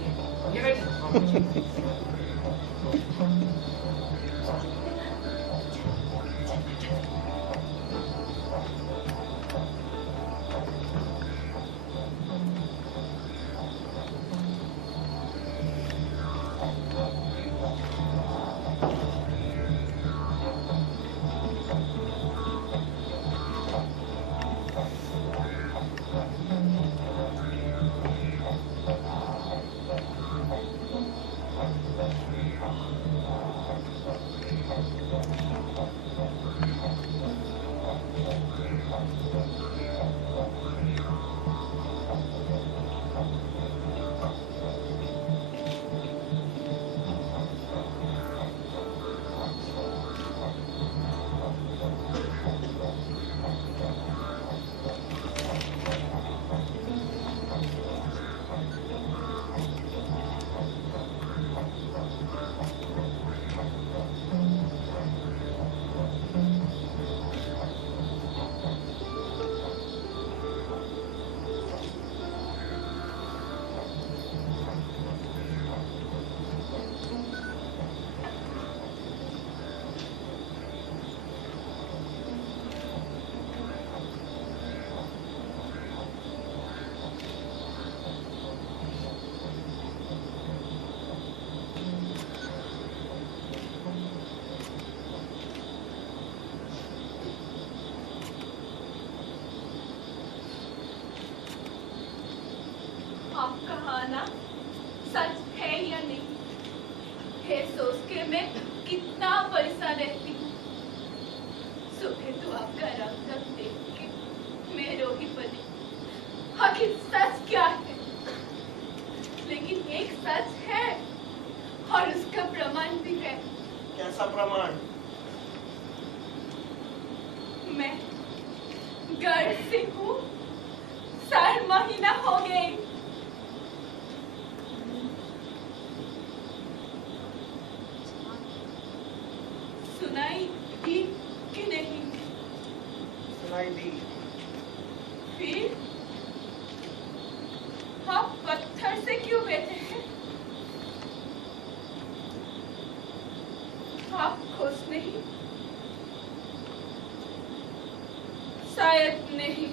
आपका आना सच है या नहीं, है सोच के मैं कितना परेशान रहती हूँ। सुबह तो आपका रंग देख के मैं रो ही पड़ी, आखिर सच क्या है? लेकिन एक सच है और उसका प्रमाण भी है। कैसा प्रमाण? मैं गर्भ से हूँ, 4 महीना हो गए। सुनाई दी कि नहीं? सुनाई दी। फिर आप पत्थर से क्यों बैठे हैं? आप खुश नहीं? शायद नहीं।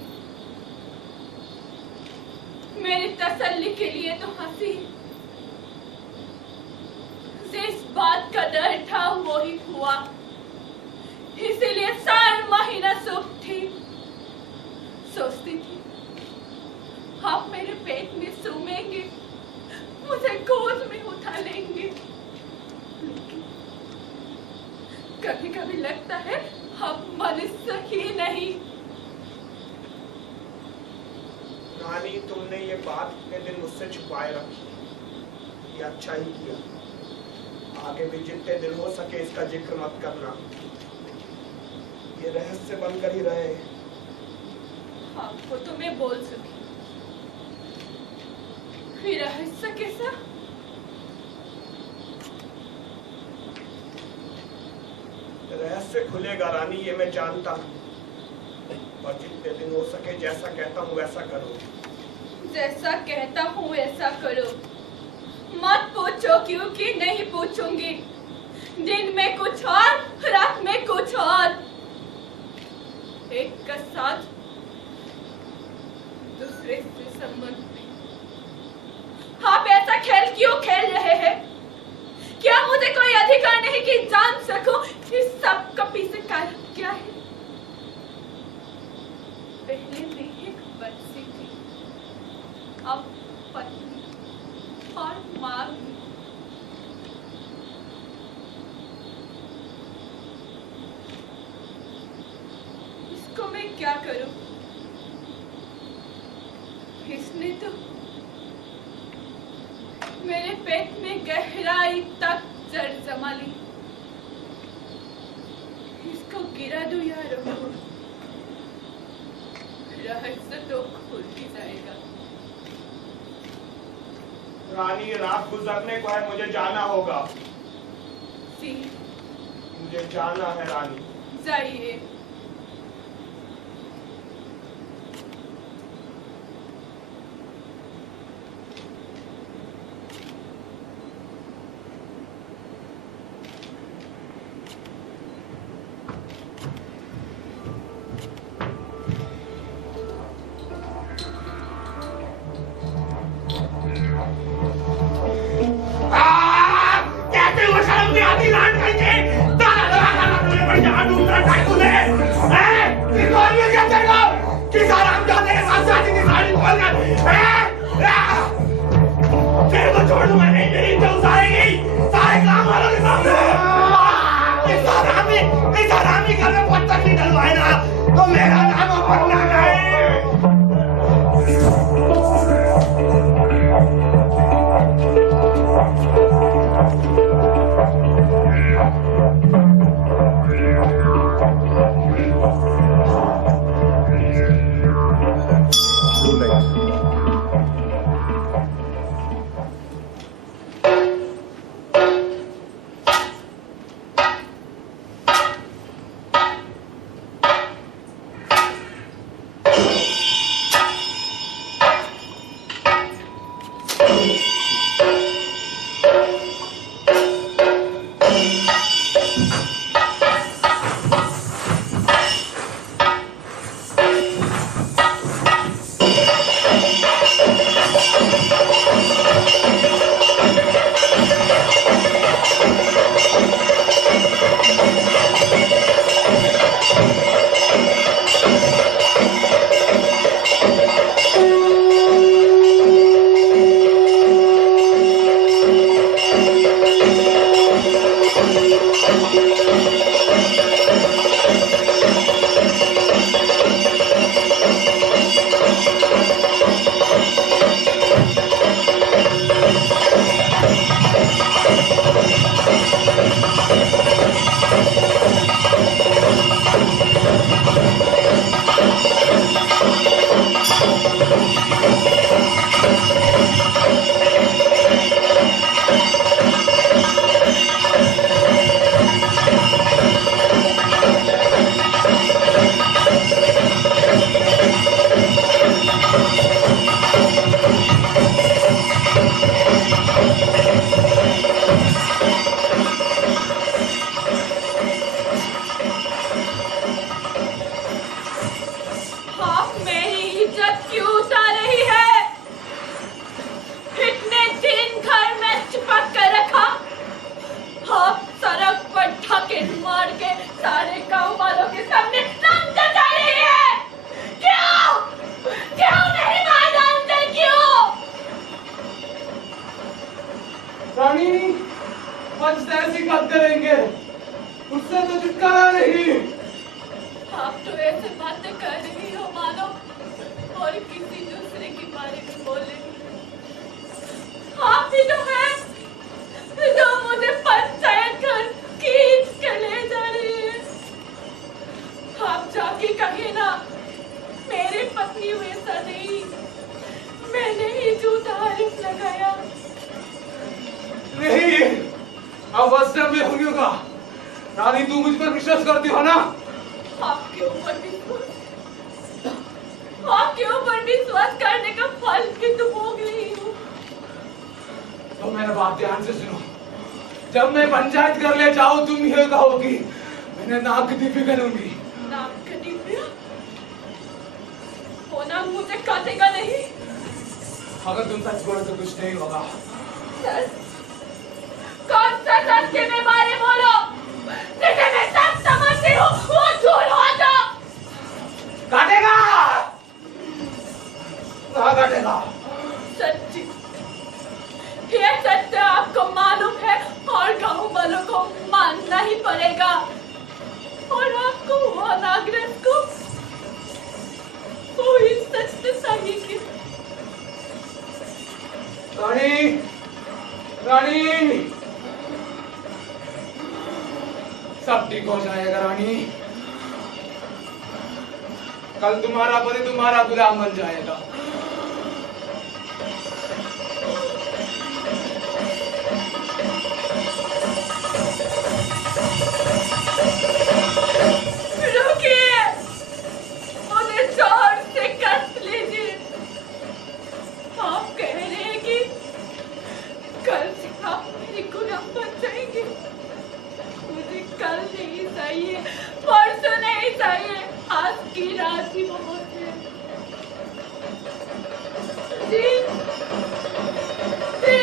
मेरी तसल्ली के लिए तो हंसी। जिस बात का डर था वो ही हुआ, इसीलिए 4 महीना सुख थी। सोचती थी आप मेरे पेट में सूमेंगे, मुझे गोद में उठा लेंगे। लेकिन कभी कभी लगता है आप मनुष्य ही नहीं। रानी, तुमने ये बात इतने दिन मुझसे छुपाए रखी, ये अच्छा ही किया। आगे भी जितने दिन हो सके इसका जिक्र मत करना, ये रहस्य बनकर ही रहे। आपको तो मैं बोल सकी, फिर रहस्य कैसा? रहस्य खुलेगा रानी, ये मैं जानता हूँ। और जितने दिन हो सके जैसा कहता हूँ वैसा करो। जैसा कहता हूँ वैसा करो। मत पूछो क्योंकि नहीं पूछूंगी। दिन में कुछ और, रात में कुछ और। एक का साथ दूसरे से संबंध में। आप ऐसा खेल क्यों खेल रहे हैं? क्या मुझे कोई अधिकार नहीं कि जान सकूं इस सब का पीछे कारण क्या है? पहले भी एक बच्ची थी, अब पत्नी और माँ भी। इसको मैं क्या करूं? इसने तो मेरे पेट में गहराई तक जड़ जमा ली। इसको गिरा दूं या रखूं? रहस्य तो खुल ही जाएगा। रानी, रात गुजरने को है, मुझे जाना होगा। सी, मुझे जाना है रानी। जाइए। कैसे वो शर्म नहीं आती रात करके? ताला लगा तूने पर जहां दूसरा टाइम तूने हैं? किस और ये क्या कर रहा हो? किस आराम जाते हैं साथ साथ की साड़ी खोल कर हैं? तेरे को छोड़ दूंगा नहीं, मेरी इज्जत उतारेगी सारे काम वालों के सामने। इस आरामी घर में पत्थर नहीं डलवाए ना तो मेरा नाम अपना नहीं। हकीकत करेंगे, उससे तो छुटकारा नहीं। आप तो ऐसे बातें कर रही हो मानो और किसी दूसरे के बारे में बोले। आप ही तो हैं जो मुझे पंचायत घर खींच के ले जा रही है। आप जाके कहिए ना मेरी पत्नी वैसा नहीं, मैंने ही झूठा आरोप लगाया। नहीं, अब वस्त्र में होगा। रानी तू मुझ पर विश्वास करती हो ना? आपके ऊपर विश्वास करने का फल भी तो भोग रही हूँ। तो मेरा बात ध्यान से सुनो। जब मैं पंचायत कर ले जाऊँ तुम ये कहोगी मैंने नाक दिव्य करूंगी। नाक का दिव्य? वो नाक मुझे काटेगा नहीं। अगर तुम सच बोलो तो कुछ नहीं होगा। सच? कौन सा सच के मैं बारे बोलो जिसे मैं सब समझती हूँ वो झूठ हो तो काटेगा ना काटेगा। सच्ची ये सत्य आपको मालूम है और गांव वालों को मानना ही पड़ेगा। और आपको वो नागराज को वो इस सच से सही की। रानी, रानी, सब ठीक हो जाएगा रानी। कल तुम्हारा पति तुम्हारा गुलाम बन जाएगा। रुकिए, मुझे जोर से कस लीजिए। आप कह रहे हैं कि कल से आप मेरी गुलाम बन जाएंगे। मुझे कल नहीं चाहिए, परसों नहीं चाहिए, आज की रात ही बहुत है। जी, जी,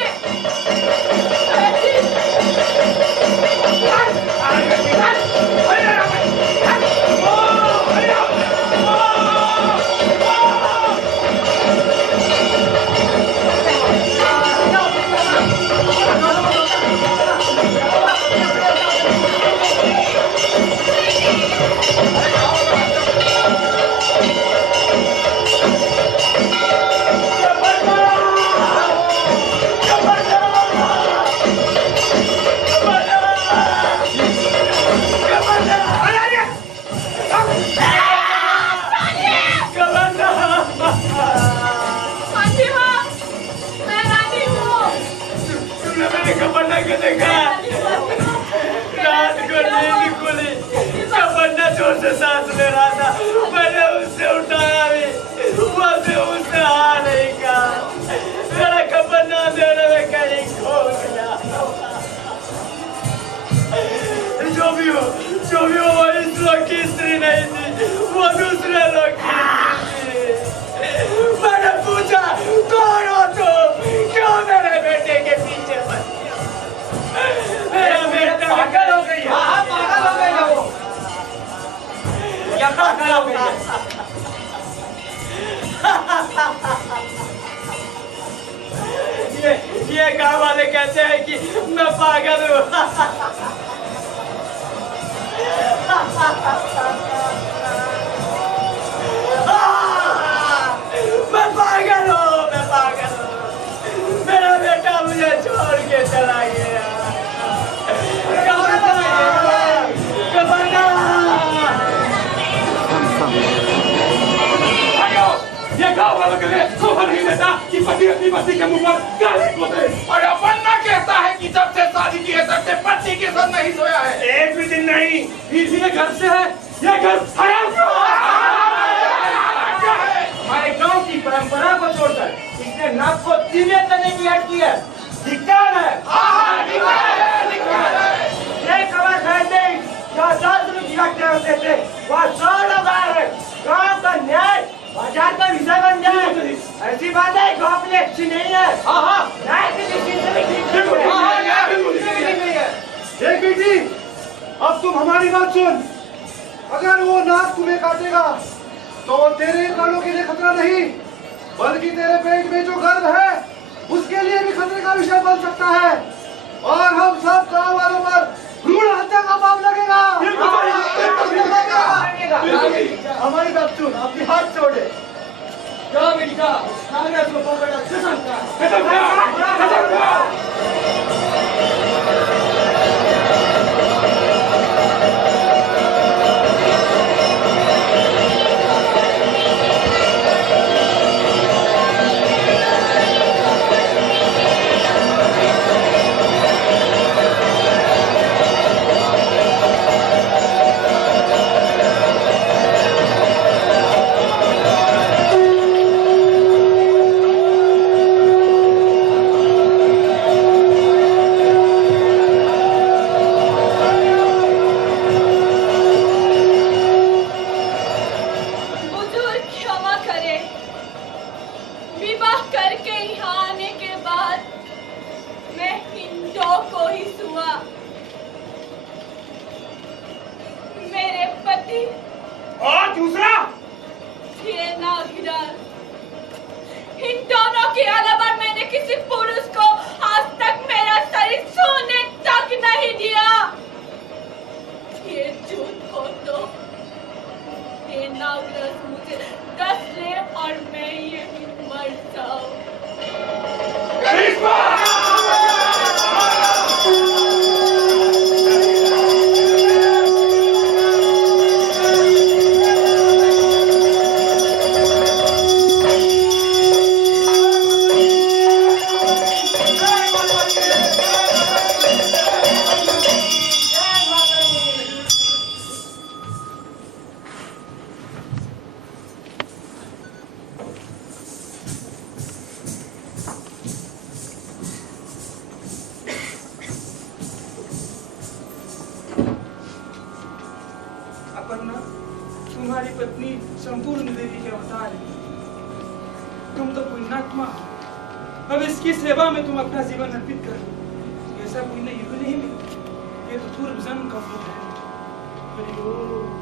जो भी वो इस लोग की स्त्री नहीं थी, वो दूसरे लोग की स्त्री थी। मैंने पूछा कौन हो तुम, क्यों मेरे बेटे के पीछे पड़ती हो? मेरा बेटा पागल हो गई है। हाँ पागल हो गई है वो। क्या पागल हो गई है? ये गाँव वाले कहते हैं कि मैं पागल हूँ। मैं पागल हूँ, मैं पागल हूँ। मेरा बेटा मुझे छोड़ के चला गया। कहाँ चला गया? ये गाँव वालों के लिए शोभा नहीं देता कि पति अपनी पत्नी के मुंह पर गाली ठोके। और अपना कहता है कि जब से शादी की है तब से पति के साथ नहीं सोया है। एक भी दिन नहीं। ये घर से है, ये घर हराम का है। हमारे गांव की परंपरा को छोड़कर इसने नाक को सीने करने की हट की है। धिक्कार है। ये खबर है नहीं, जहाँ शास्त्र की व्याख्या होते थे वहाँ 100 लोग आए हैं। गांव का न्याय बाजार का विषय बन जाए, ऐसी बात है गांव के लिए अच्छी नहीं है। न्याय की दृष्टि से भी ठीक नहीं है। एक बेटी, अब तुम हमारी बात सुन। अगर वो नाक तुम्हें काटेगा तो वो तेरे प्राणों के लिए खतरा नहीं, बल्कि तेरे पेट में जो गर्भ है उसके लिए भी खतरे का विषय बन सकता है। और हम सब गाँव वालों पर हमारी बात सुन, अपनी हाथ छोड़े। जाओ बेटी जाओ, नागराज को पकड़ अच्छे संस्कार। और दूसरा ये नागराज, इन दोनों के अलावा मैंने किसी पुरुष को आज तक मेरा शरीर छूने तक नहीं दिया। ये झूठ हो तो ये नागराज मुझे डस ले और मैं यहीं मर जाऊं। अपर्णा, तुम्हारी पत्नी संपूर्ण देवी के अवतार है। तुम तो पुण्यात्मा हो। अब इसकी सेवा में तुम अपना जीवन अर्पित कर। ऐसा पुण्य यूं नहीं मिला, ये तो पूर्व जन्म का फल है। हरि ओम।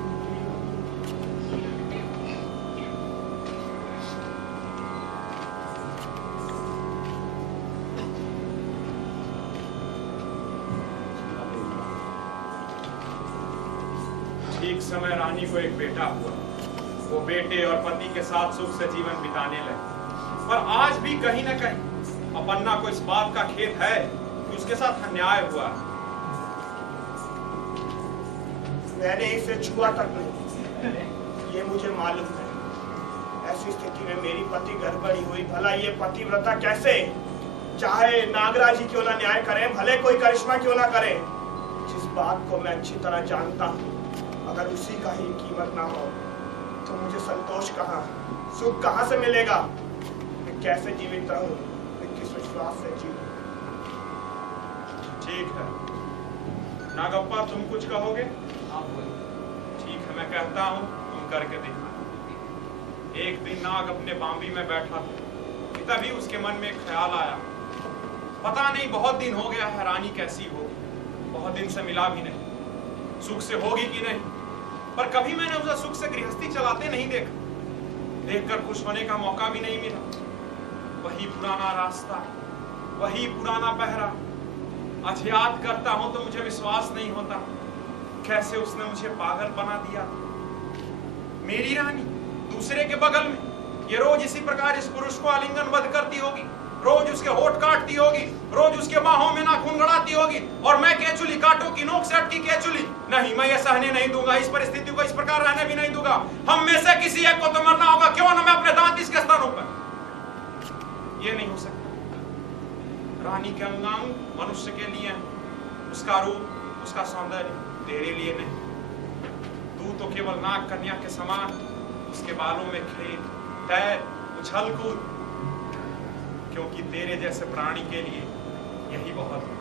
ठीक समय रानी को एक बेटा हुआ। वो बेटे और पति के साथ सुख से जीवन बिताने लगे। पर आज भी कहीं न कहीं अपर्णा को इस बात का खेद है कि उसके साथ अन्याय हुआ। मैंने इसे छुआ तक नहीं, ये मुझे मालूम है। ऐसी स्थिति में मेरी पति गड़बड़ी हुई। भला ये पतिव्रता कैसे, चाहे नागराज ही क्यों ना न्याय करे, भले कोई करिश्मा क्यों ना करे, जिस बात को मैं अच्छी तरह जानता हूँ, अगर उसी का ही कीमत ना हो तो मुझे संतोष कहाँ, सुख कहाँ से मिलेगा? मैं कैसे जीवित रहूं? मैं किस विश्वास से जीऊं? ठीक है नागप्पा, तुम कुछ कहोगे? ठीक है, मैं कहता हूँ, तुम करके दिखा। एक दिन नाग अपने बांबी में बैठा था, तभी उसके मन में एक ख्याल आया। पता नहीं बहुत दिन हो गया है, रानी कैसी होगी, बहुत दिन से मिला भी नहीं, सुख से होगी कि नहीं, पर कभी मैंने उसे सुख से गृहस्थी चलाते नहीं देखा। देखकर खुश होने का मौका भी नहीं मिला। वही पुराना रास्ता, वही पुराना पहरा। आज याद करता हूं तो मुझे विश्वास नहीं होता कैसे उसने मुझे पागल बना दिया। मेरी रानी दूसरे के बगल में ये रोज इसी प्रकार इस पुरुष को आलिंगनबद्ध करती होगी, रोज उसके होठ काटती होगी, रोज उसके बाहों में नाखून गड़ाती होगी, और मैं केचुली, कांटों की नोक से अटकी केचुली। नहीं, मैं ये सहने नहीं दूंगा, इस परिस्थिति को इस प्रकार रहने भी नहीं दूंगा। हम में से किसी एक को तो मरना होगा, क्यों ना मैं अपने दांत इसके स्तनों पर। ये नहीं हो सकता। रानी के अंगांग मनुष्य के लिए, उसका रूप, उसका सौंदर्य तेरे लिए नहीं। तू तो केवल नाग कन्या के समान, उसके बालों में खेल, तैर, उछल कूद, क्योंकि तेरे जैसे प्राणी के लिए यही बहुत है।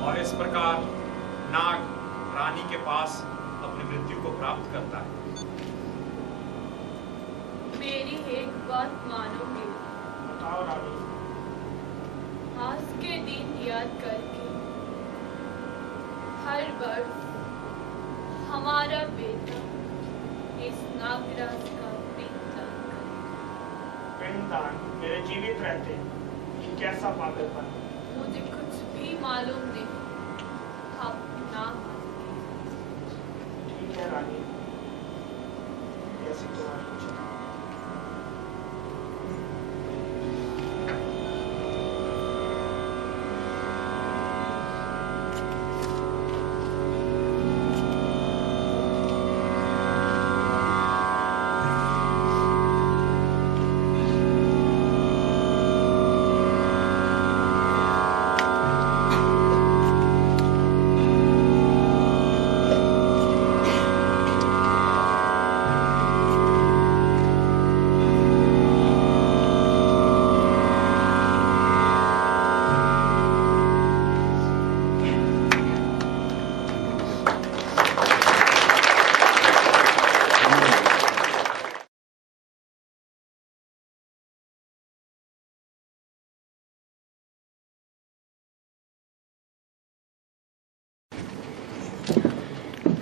और इस प्रकार नाग रानी के पास अपनी मृत्यु को प्राप्त करता है। मेरी एक बात मानोगे? बताओ रानी। आज के दिन याद करके हर वर्ष हमारा बेटा इस नागराज का पिंडदान करे। पिंडदान मेरे जीवित रहते कि कैसा पागलपन। मुझे कुछ भी मालूम नहीं। आप ना ठीक है रानी, जैसी तुम्हारी इच्छा।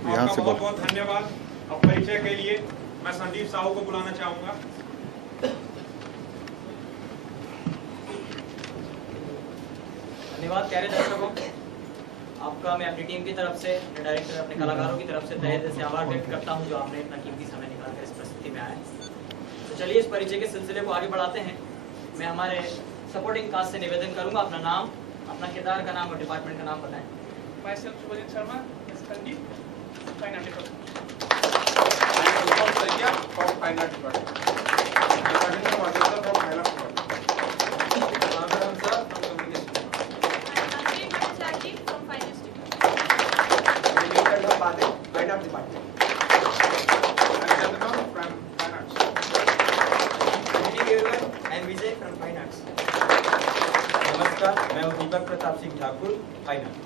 यहाँ आपका से बहुत बोल। बहुत धन्यवाद। अब परिचय के लिए मैं संदीप साहू को बुलाना चाहूंगा। धन्यवाद प्यारे दर्शकों, आपका मैं अपनी टीम की तरफ से, डायरेक्टर अपने कलाकारों की तरफ से तहे दिल से आभार व्यक्त करता हूं जो आपने इतना कीमती समय निकालकर इस परिस्थिति में आए। तो चलिए इस परिचय के सिलसिले को आगे बढ़ाते हैं। मैं हमारे सपोर्टिंग कास्ट से निवेदन करूंगा, अपना नाम, अपना किरदार का नाम और डिपार्टमेंट का नाम बताएं। Myself Subhajit Sharma, as Sandeep, Fine Art Department. I am Uttam Saikia from Fine Art Department. Rajendra Madhukar from Dialogue Department. Raghavan sir from Communication Department. Sandeep Bhattacharya from Finance Department. Vinitha Padre, Fine Art Department. And Chandrakant from Fine Arts. Good evening everyone, I am Vijay from Fine Arts. नमस्कार, मैं हूँ Deepak Pratap Singh Thakur, fine art.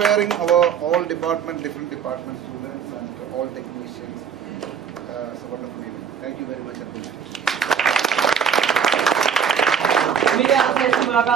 Preparing our all department, different department students and all technicians. It's a wonderful evening. Thank you very much. आपसे ऐसी मुलाकात